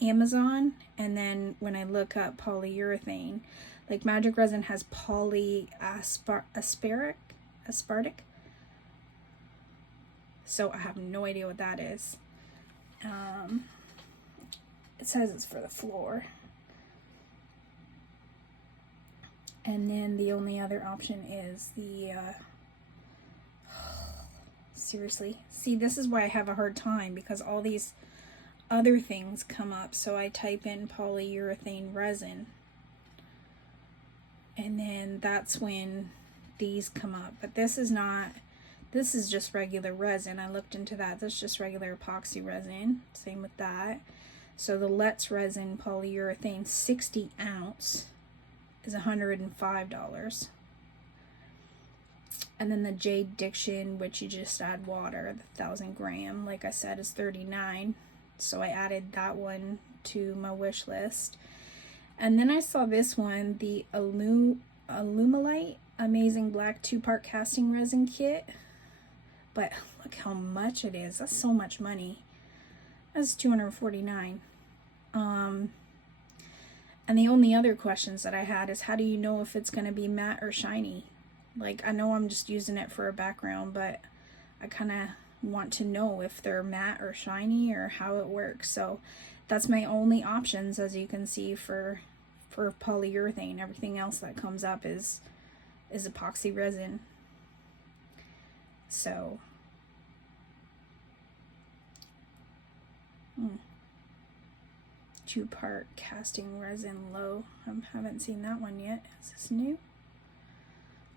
Amazon. And then when I look up polyurethane, like Magic Resin has aspartic. So I have no idea what that is. It says it's for the floor. And then the only other option is the, seriously. See, this is why I have a hard time, because all these other things come up. So I type in polyurethane resin, and then that's when these come up. But this is not This is just regular resin. I looked into that. That's just regular epoxy resin. Same with that. So the Let's Resin polyurethane 60 ounce is $105. And then the Jade Diction, which you just add water, the 1,000 gram, like I said, is $39. So I added that one to my wish list. And then I saw this one, the Alumilite Amazing Black 2-part casting resin kit. But look how much it is. That's so much money. That's $249. And the only other questions that I had is, how do you know if it's going to be matte or shiny? Like, I know I'm just using it for a background, but I kind of want to know if they're matte or shiny or how it works. So that's my only options, as you can see, for polyurethane. Everything else that comes up is epoxy resin. So 2-part casting resin low. I haven't seen that one yet. Is this new?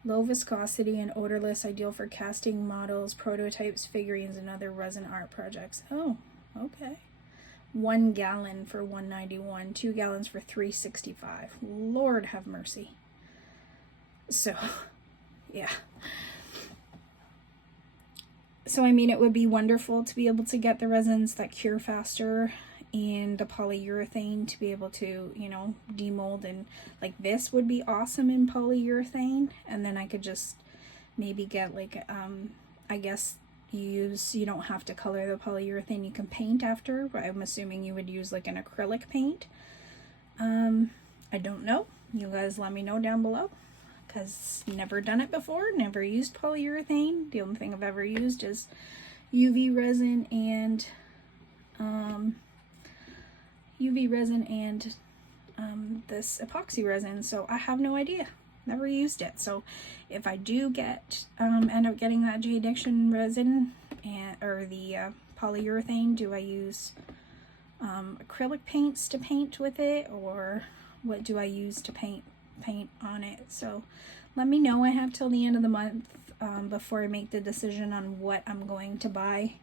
Low viscosity and odorless, ideal for casting models, prototypes, figurines, and other resin art projects. Oh, okay. 1 gallon for $191, 2 gallons for $365. Lord have mercy. So, yeah. So, I mean, it would be wonderful to be able to get the resins that cure faster and the polyurethane to be able to, you know, demold, and like this would be awesome in polyurethane. And then I could just maybe get like, I guess you don't have to color the polyurethane, you can paint after. I'm assuming you would use like an acrylic paint. I don't know. You guys let me know down below, because never done it before, never used polyurethane. The only thing I've ever used is UV resin and this epoxy resin, so I have no idea. Never used it. So if I do get end up getting that Jade Diction resin or the polyurethane, do I use acrylic paints to paint with it, or what do I use to paint on it? So let me know. I have till the end of the month before I make the decision on what I'm going to buy,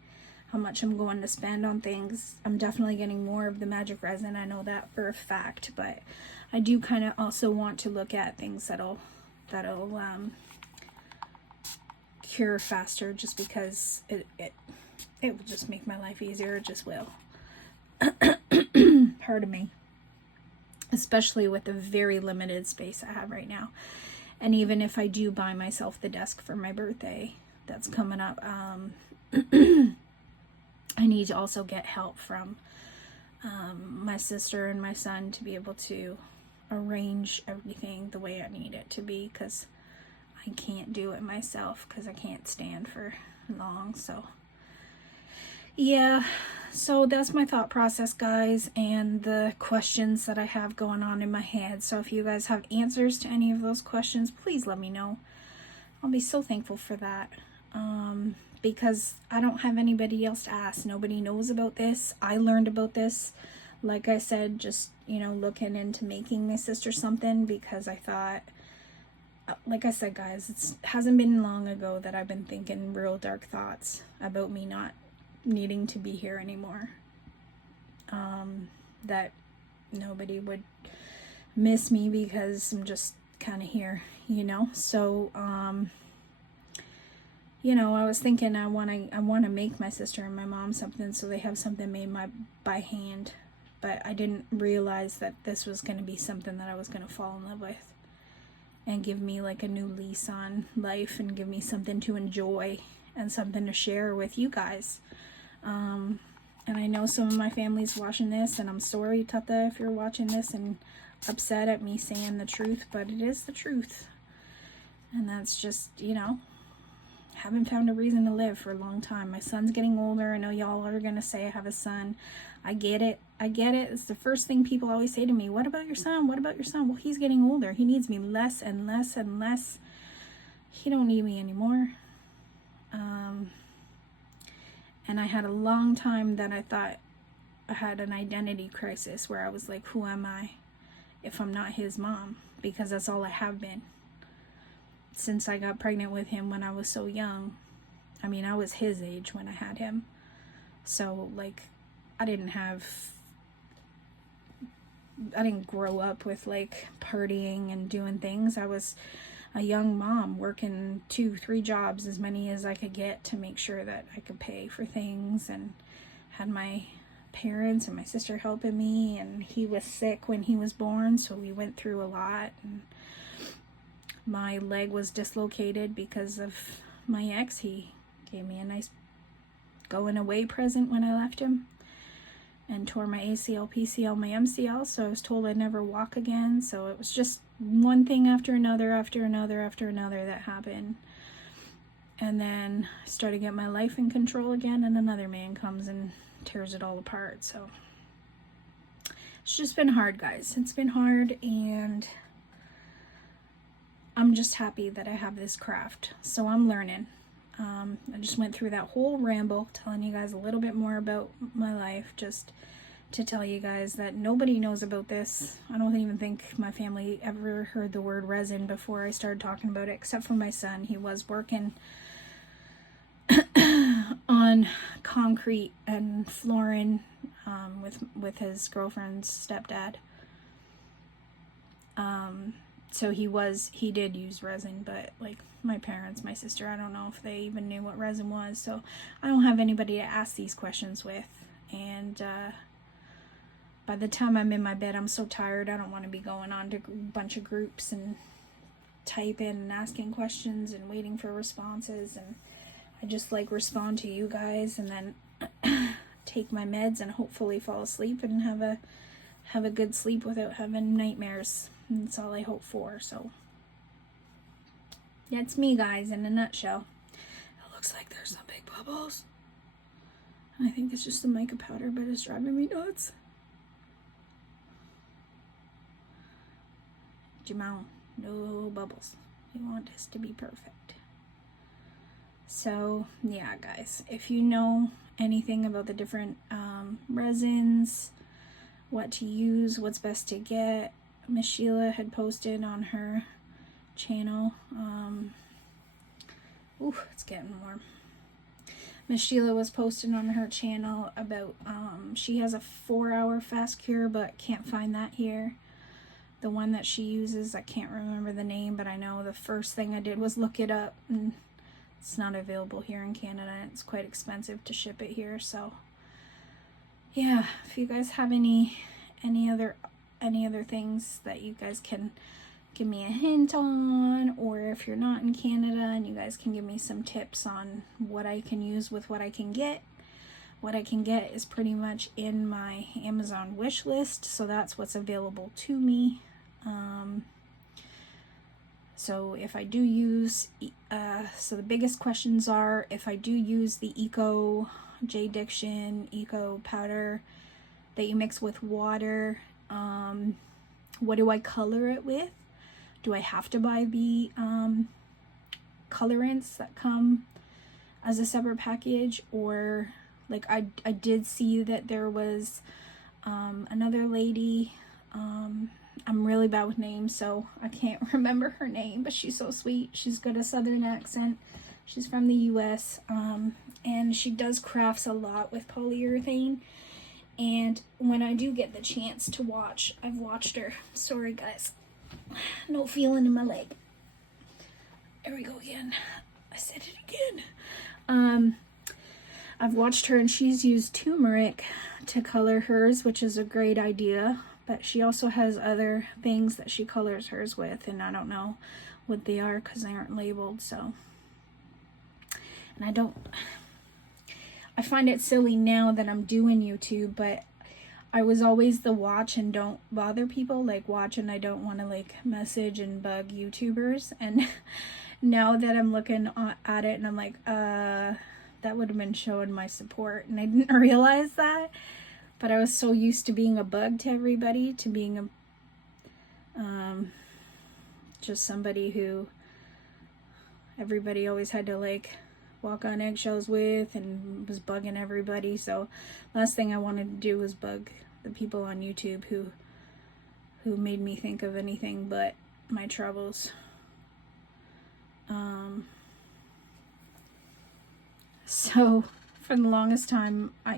how much I'm going to spend on things. I'm definitely getting more of the magic resin, I know that for a fact, but I do kind of also want to look at things that'll cure faster, just because it will just make my life easier. It just will. Pardon me. Especially with the very limited space I have right now. And even if I do buy myself the desk for my birthday that's coming up, I need to also get help from my sister and my son to be able to arrange everything the way I need it to be, because I can't do it myself because I can't stand for long. So yeah, so that's my thought process, guys, and the questions that I have going on in my head. So if you guys have answers to any of those questions, please let me know. I'll be so thankful for that. Because I don't have anybody else to ask. Nobody knows about this. I learned about this, like I said, just, you know, looking into making my sister something, because I thought, like I said, guys, it hasn't been long ago that I've been thinking real dark thoughts about me not needing to be here anymore. That nobody would miss me because I'm just kind of here, you know? So, you know, I was thinking I want to make my sister and my mom something so they have something made by hand. But I didn't realize that this was going to be something that I was going to fall in love with and give me like a new lease on life and give me something to enjoy and something to share with you guys. And I know some of my family's watching this, and I'm sorry, Tata, if you're watching this and upset at me saying the truth, but it is the truth. And that's just, you know, haven't found a reason to live for a long time. My son's getting older. I know y'all are going to say I have a son. I get it. It's the first thing people always say to me. What about your son? What about your son? Well, he's getting older. He needs me less and less and less. He don't need me anymore. And I had a long time that I thought I had an identity crisis where I was like, who am I if I'm not his mom? Because that's all I have been since I got pregnant with him when I was so young. I mean, I was his age when I had him. So, like, I didn't grow up with, like, partying and doing things. I was a young mom working 2-3 jobs, as many as I could get, to make sure that I could pay for things, and had my parents and my sister helping me, and he was sick when he was born, so we went through a lot, and my leg was dislocated because of my ex. He gave me a nice going away present when I left him, and tore my ACL, PCL, my MCL, so I was told I'd never walk again. So it was just one thing after another that happened. And then I started getting my life in control again, and another man comes and tears it all apart. So it's just been hard, guys. It's been hard, and I'm just happy that I have this craft. So I'm learning. I just went through that whole ramble telling you guys a little bit more about my life, just to tell you guys that nobody knows about this. I don't even think my family ever heard the word resin before I started talking about it, except for my son. He was working on concrete and flooring with his girlfriend's stepdad. So he did use resin, but like my parents, my sister, I don't know if they even knew what resin was. So I don't have anybody to ask these questions with. And by the time I'm in my bed, I'm so tired. I don't want to be going on to a bunch of groups and typing and asking questions and waiting for responses. And I just like respond to you guys, and then take my meds and hopefully fall asleep and have a good sleep without having nightmares. And that's all I hope for. So that's me, guys, in a nutshell. It looks like there's some big bubbles. I think it's just the mica powder, but it's driving me nuts. Jamal, no bubbles. We want this to be perfect. So yeah, guys, if you know anything about the different resins, what to use, what's best to get, Miss Sheila had posted on her channel. It's getting warm. Miss Sheila was posting on her channel about she has a 4-hour fast cure, but can't find that here. The one that she uses, I can't remember the name, but I know the first thing I did was look it up, and it's not available here in Canada. It's quite expensive to ship it here. So yeah, if you guys have any other things that you guys can give me a hint on, or if you're not in Canada and you guys can give me some tips on what I can use with what I can get. What I can get is pretty much in my Amazon wish list, so that's what's available to me. So if I do use, so the biggest questions are, if I do use the Eco J-Diction Eco powder that you mix with water, what do I color it with? Do I have to buy the colorants that come as a separate package? Or like I did see that there was another lady, I'm really bad with names, so I can't remember her name, but she's so sweet. She's got a southern accent. She's from the US, and she does crafts a lot with polyurethane. And when I do get the chance to watch, I've watched her. Sorry guys, no feeling in my leg. There we go again. I said it again. I've watched her, and she's used turmeric to color hers, which is a great idea. But she also has other things that she colors hers with, and I don't know what they are because they aren't labeled. So, and I find it silly now that I'm doing YouTube, but I was always the watch and don't bother people, like watch and I don't want to like message and bug YouTubers. And now that I'm looking at it and I'm like, that would have been showing my support, and I didn't realize that. But I was so used to being a bug to everybody, to being just somebody who everybody always had to like walk on eggshells with, and was bugging everybody. So last thing I wanted to do was bug the people on YouTube who made me think of anything but my troubles. So for the longest time, I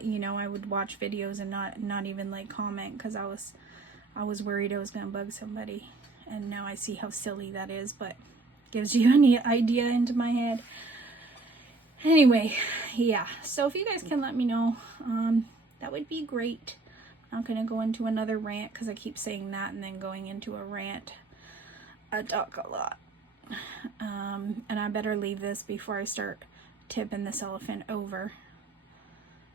would watch videos and not even like comment, because I was worried I was gonna bug somebody. And now I see how silly that is, but gives you any idea into my head. Anyway, yeah, so if you guys can let me know, that would be great. I'm not gonna go into another rant, because I keep saying that and then going into a rant. I talk a lot. And I better leave this before I start tipping this elephant over.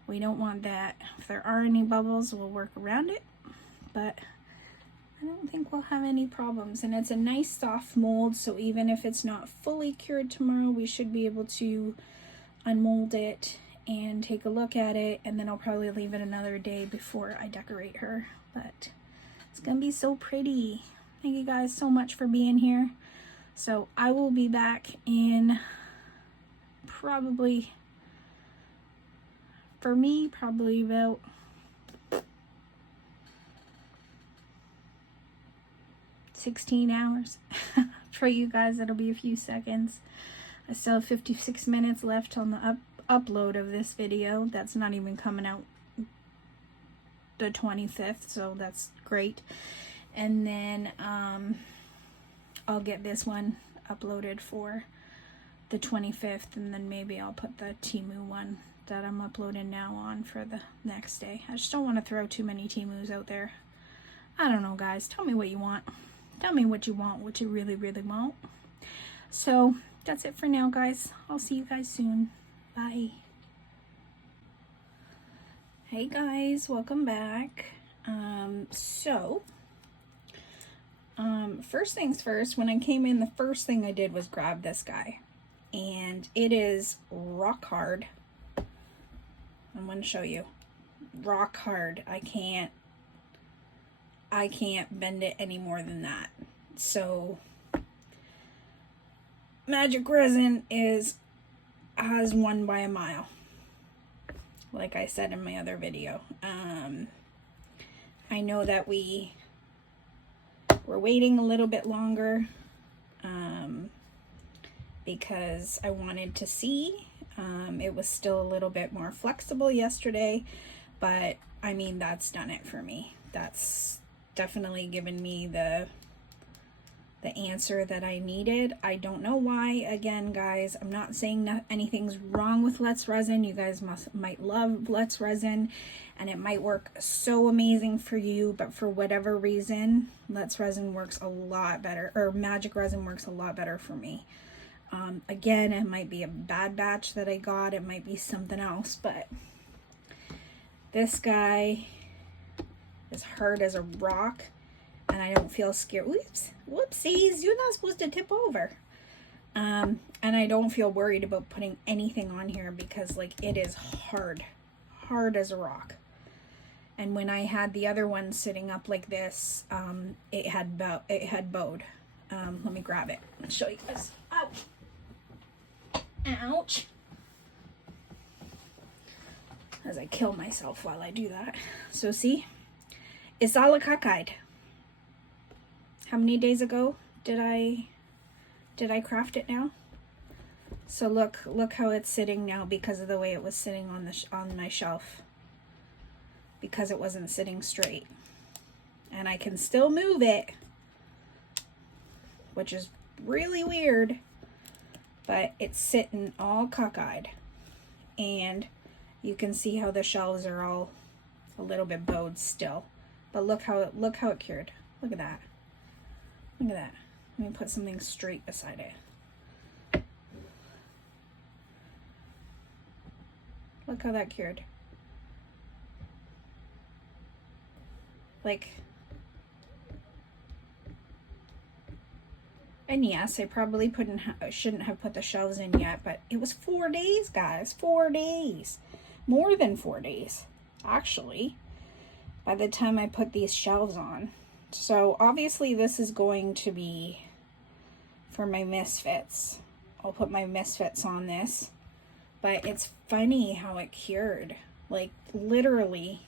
We don't want that. If there are any bubbles, we'll work around it, but I don't think we'll have any problems. And it's a nice soft mold, so even if it's not fully cured tomorrow, we should be able to unmold it and take a look at it, and then I'll probably leave it another day before I decorate her. But it's gonna be so pretty. Thank you guys so much for being here. So I will be back in probably about $16. For you guys, it'll be a few seconds. I still have 56 minutes left on the upload of this video. That's not even coming out the 25th, so that's great. And then I'll get this one uploaded for the 25th, and then maybe I'll put the Temu one that I'm uploading now on for the next day. I just don't want to throw too many Temus out there. I don't know, guys. Tell me what you want. Tell me what you want, what you really, really want. So that's it for now, guys. I'll see you guys soon. Bye. Hey guys, welcome back. First things first, when I came in, the first thing I did was grab this guy, and it is rock hard. I'm going to show you. Rock hard. I can't bend it any more than that. So Magic Resin has won by a mile, like I said in my other video. I know that we're waiting a little bit longer because I wanted to see. It was still a little bit more flexible yesterday, but I mean, that's done it for me. That's definitely given me the answer that I needed. I don't know why. Again, guys, I'm not saying that anything's wrong with Let's Resin. You guys might love Let's Resin, and it might work so amazing for you, but for whatever reason, Let's Resin works a lot better, or Magic Resin works a lot better for me. Again, it might be a bad batch that I got. It might be something else, but this guy is hard as a rock, and I don't feel scared. Whoopsies, you're not supposed to tip over. And I don't feel worried about putting anything on here, because like, it is hard as a rock. And when I had the other one sitting up like this, it had bowed. Let me grab it and show you guys. Ouch. Ouch. As I kill myself while I do that. So see, it's all a cockeyed. How many days ago did I craft it now? So look how it's sitting now, because of the way it was sitting on my shelf, because it wasn't sitting straight. And I can still move it, which is really weird, but it's sitting all cockeyed. And you can see how the shelves are all a little bit bowed still. But look how it cured. Look at that. Look at that. Let me put something straight beside it. Look how that cured. Like, and yes, I probably shouldn't have put the shelves in yet, but it was 4 days, guys. 4 days. More than 4 days, actually, by the time I put these shelves on. So obviously this is going to be for my Misfits. I'll put my Misfits on this, but it's funny how it cured. Like, literally,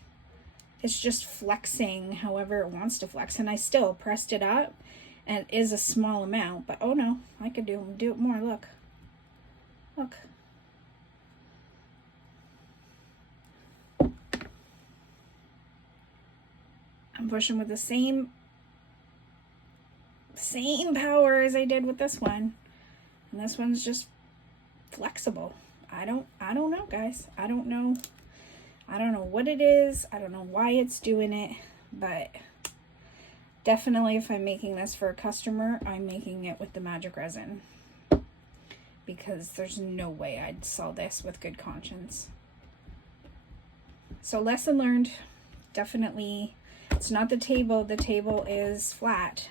it's just flexing however it wants to flex. And I still pressed it up, and it is a small amount, but oh no, I could do it more. Look. I'm pushing with the same power as I did with this one. And this one's just flexible. I don't know, guys. I don't know what it is. I don't know why it's doing it, but definitely if I'm making this for a customer, I'm making it with the magic resin, because there's no way I'd sell this with good conscience. So lesson learned, definitely, it's not the table is flat.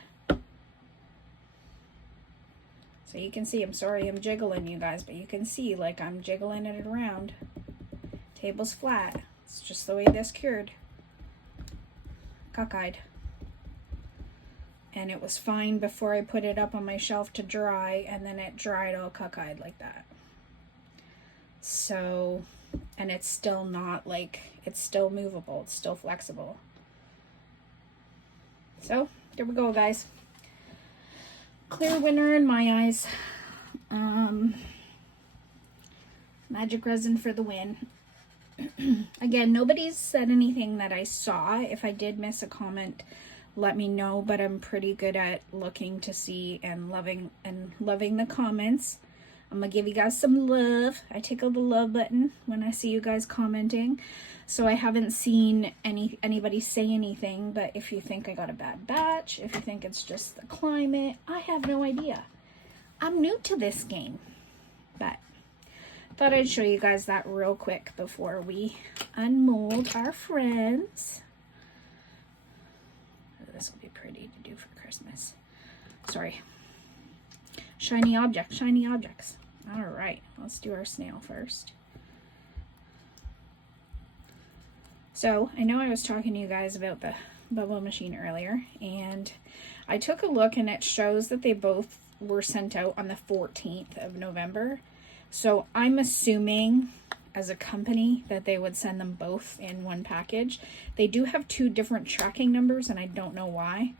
So you can see, I'm sorry I'm jiggling you guys, but you can see like I'm jiggling it around. Table's flat. It's just the way this cured. Cockeyed. And it was fine before I put it up on my shelf to dry, and then it dried all cockeyed like that. So, and it's still not like, it's still movable, it's still flexible. So, there we go, guys. Clear winner in my eyes. Magic resin for the win. Again, nobody's said anything that I saw. If I did miss a comment, let me know, but I'm pretty good at looking to see and loving the comments. I'm gonna give you guys some love. I tickle the love button when I see you guys commenting. So I haven't seen anybody say anything, but if you think I got a bad batch, if you think it's just the climate, I have no idea. I'm new to this game, but thought I'd show you guys that real quick before we unmold our friends. This will be pretty to do for Christmas. Sorry. Shiny objects, shiny objects. All right, let's do our snail first. So I know I was talking to you guys about the bubble machine earlier, and I took a look and it shows that they both were sent out on the 14th of November. So I'm assuming as a company that they would send them both in one package. They do have two different tracking numbers, and I don't know why,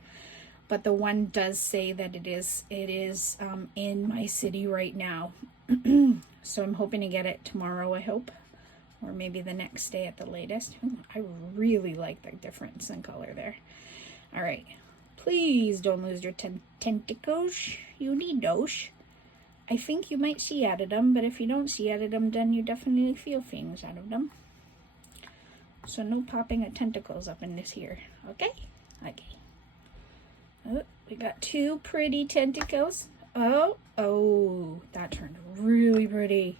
but the one does say that it is in my city right now. So I'm hoping to get it tomorrow, I hope, or maybe the next day at the latest. Ooh, I really like the difference in color there. All right, please don't lose your tentacles. You need those. I think you might see out of them, but if you don't see out of them, then you definitely feel things out of them. So no popping of tentacles up in this here, okay? Okay. Oh, we got two pretty tentacles. Oh, that turned really pretty.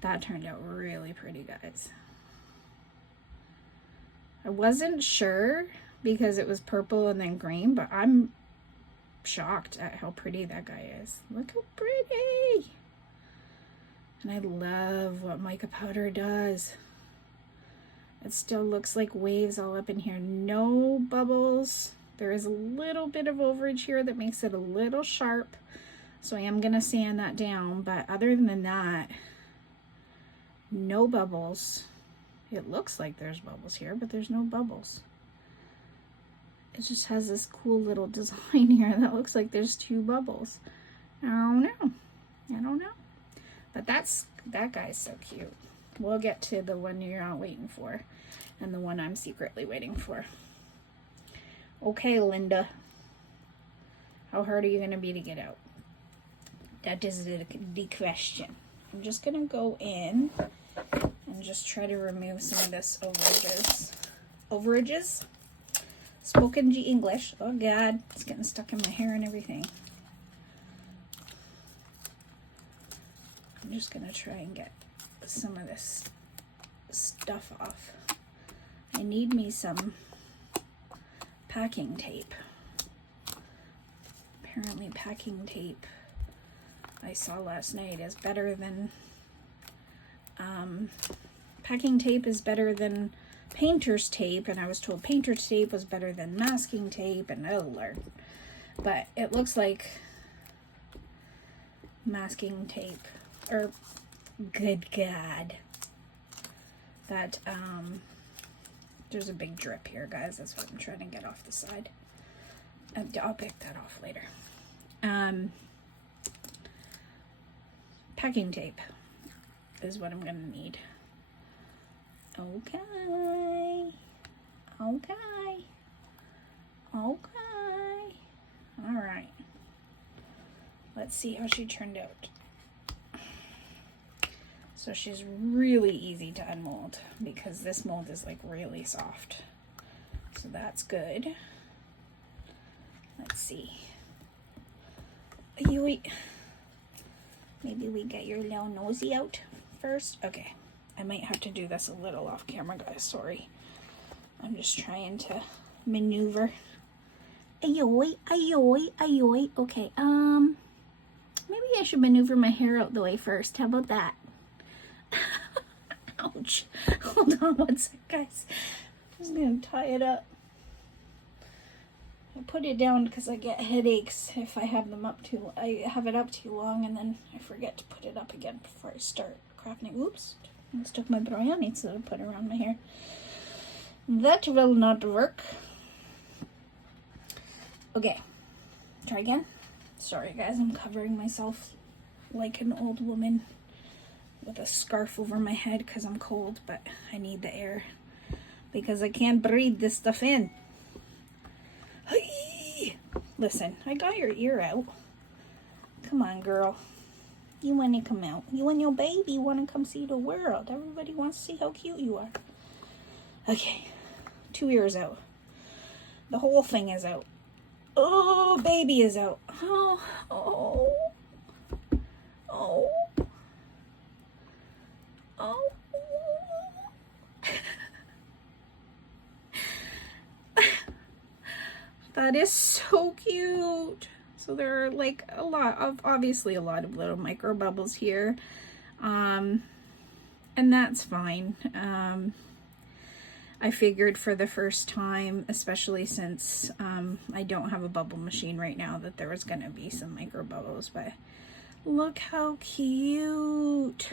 That turned out really pretty, guys. I wasn't sure because it was purple and then green, but I'm shocked at how pretty that guy is. Look how pretty. And I love what mica powder does. It still looks like waves all up in here. No bubbles. There is a little bit of overage here that makes it a little sharp, so I am gonna sand that down, but other than that, no bubbles. It looks like there's bubbles here, but there's no bubbles. It just has this cool little design here that looks like there's two bubbles. I don't know. But that guy's so cute. We'll get to the one you're not waiting for and the one I'm secretly waiting for. Okay, Linda. How hard are you going to be to get out? That is the question. I'm just going to go in and just try to remove some of this overages. Spoken G English. Oh God, it's getting stuck in my hair and everything. I'm just gonna try and get some of this stuff off. I need me some packing tape. Apparently packing tape I saw last night is better than packing tape is better than painter's tape, and I was told painter's tape was better than masking tape, and oh Lord. But it looks like masking tape, or good God, that there's a big drip here, guys. That's what I'm trying to get off the side. I'll pick that off later. Packing tape is what I'm gonna need. Okay. Okay. Okay. All right. Let's see how she turned out. So she's really easy to unmold because this mold is like really soft. So that's good. Let's see. Maybe we get your little nosy out first. Okay. I might have to do this a little off camera, guys. Sorry. I'm just trying to maneuver. Ayoy, ayoy, ayoy. Okay, maybe I should maneuver my hair out the way first. How about that? Ouch. Hold on one sec, guys. I'm just gonna tie it up. I put it down because I get headaches if I have them up too. I have it up too long and then I forget to put it up again before I start crafting. Oops, I just took my brown instead of put it around my hair. That will not work. Okay, try again. Sorry guys, I'm covering myself like an old woman with a scarf over my head because I'm cold, but I need the air because I can't breathe this stuff in. Hey! Listen, I got your ear out. Come on, girl. You want to come out. You and your baby want to come see the world. Everybody wants to see how cute you are. Okay, 2 ears out. The whole thing is out. Oh, baby is out. Oh, oh, oh, oh. That is so cute. So there are like obviously a lot of little micro bubbles here. And that's fine. I figured for the first time, especially since I don't have a bubble machine right now, that there was going to be some micro bubbles, but look how cute.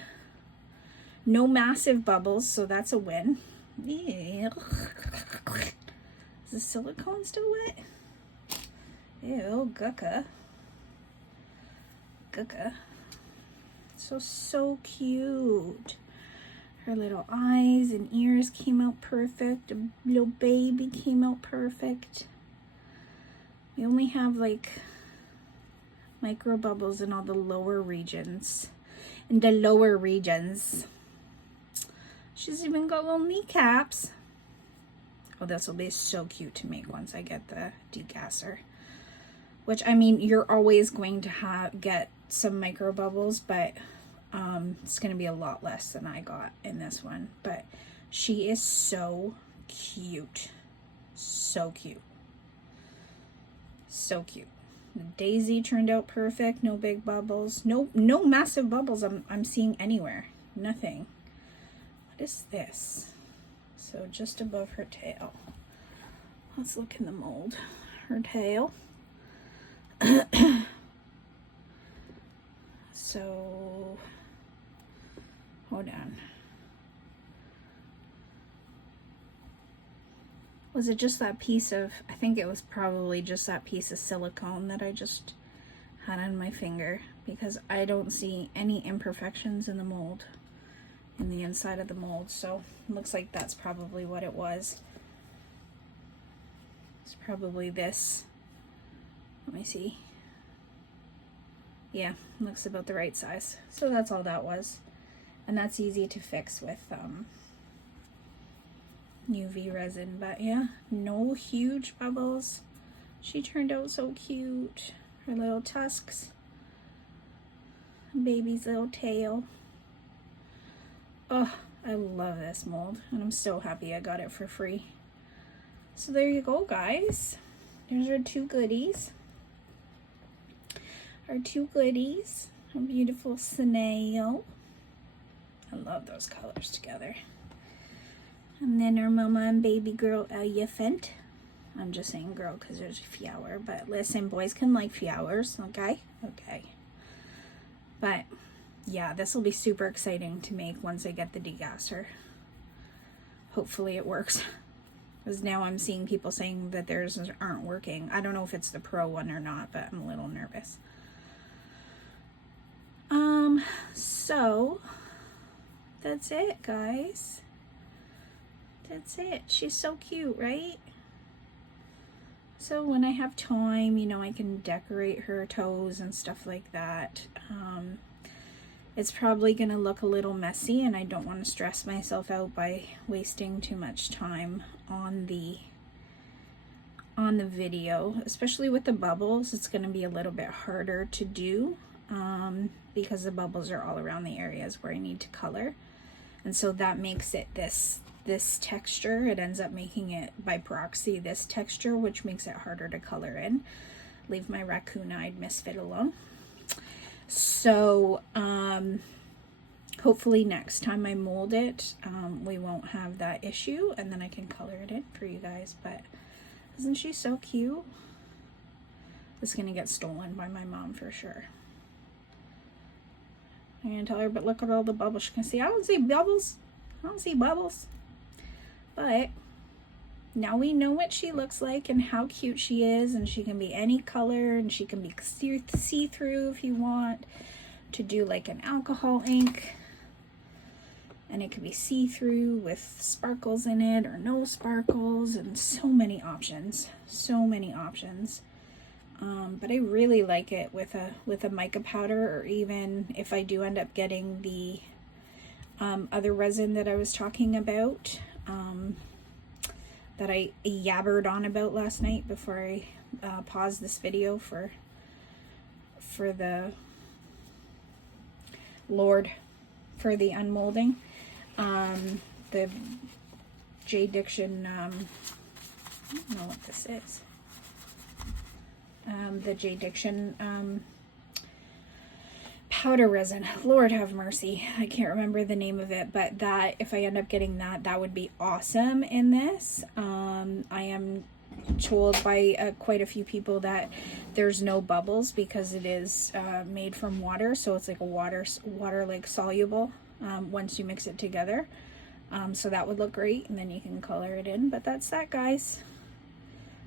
No massive bubbles, so that's a win. Ew. Is the silicone still wet? Ew, gucka. Gucka. So cute. Her little eyes and ears came out perfect. The little baby came out perfect. We only have like micro bubbles in all the lower regions. In the lower regions. She's even got little kneecaps. Oh, this will be so cute to make once I get the degasser. Which, I mean, you're always going to get some micro bubbles, but it's going to be a lot less than I got in this one. But she is so cute. So cute. So cute. The daisy turned out perfect. No big bubbles. No massive bubbles I'm seeing anywhere. Nothing. What is this? So just above her tail. Let's look in the mold. Her tail. So, hold on. Was it just that piece of, I think it was probably just that piece of silicone that I just had on my finger, because I don't see any imperfections in the mold, in the inside of the mold, so it looks like that's probably what it was. It's probably this. Let me see. Yeah, looks about the right size. So that's all that was. And that's easy to fix with UV resin. But yeah, no huge bubbles. She turned out so cute. Her little tusks. Baby's little tail. Oh, I love this mold. And I'm so happy I got it for free. So there you go, guys. There's our two goodies. Our two goodies. A beautiful snail. I love those colors together. And then our mama and baby girl elephant. I'm just saying girl because there's a flower. But listen, boys can like flowers. Okay? Okay. But yeah, this will be super exciting to make once I get the degasser. Hopefully it works. Because now I'm seeing people saying that theirs aren't working. I don't know if it's the pro one or not, but I'm a little nervous. So that's it, guys. That's it. She's so cute, right? So when I have time, you know, I can decorate her toes and stuff like that. It's probably going to look a little messy, and I don't want to stress myself out by wasting too much time on the video, especially with the bubbles. It's going to be a little bit harder to do because the bubbles are all around the areas where I need to color, and so that makes it this texture. It ends up making it by proxy this texture, which makes it harder to color in. Leave my raccoon-eyed misfit alone. So hopefully next time I mold it, we won't have that issue, and then I can color it in for you guys. But isn't she so cute? This is gonna get stolen by my mom for sure. I'm gonna tell her, but look at all the bubbles. She can see, I don't see bubbles. I don't see bubbles. But now we know what she looks like and how cute she is, and she can be any color, and she can be see-through if you want to do like an alcohol ink, and it could be see-through with sparkles in it or no sparkles, and so many options, but I really like it with a mica powder, or even if I do end up getting the other resin that I was talking about, that I yabbered on about last night before I paused this video for the for the unmolding. The J. Diction, I don't know what this is. The J. Diction powder resin. Lord have mercy. I can't remember the name of it, but that, if I end up getting that, that would be awesome in this. I am told by quite a few people that there's no bubbles because it is made from water, so it's like a water like soluble once you mix it together. So that would look great, and then you can color it in. But that's that, guys.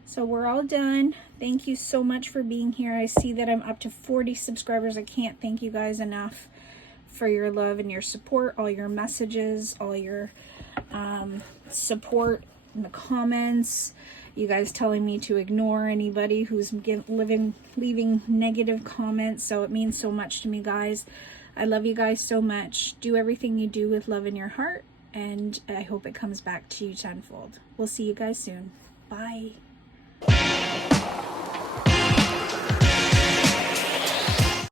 So we're all done. Thank you so much for being here. I see that I'm up to 40 subscribers. I can't thank you guys enough for your love and your support, all your messages, all your support in the comments, you guys telling me to ignore anybody who's leaving negative comments. So it means so much to me, guys. I love you guys so much. Do everything you do with love in your heart, and I hope it comes back to you tenfold. We'll see you guys soon. Bye.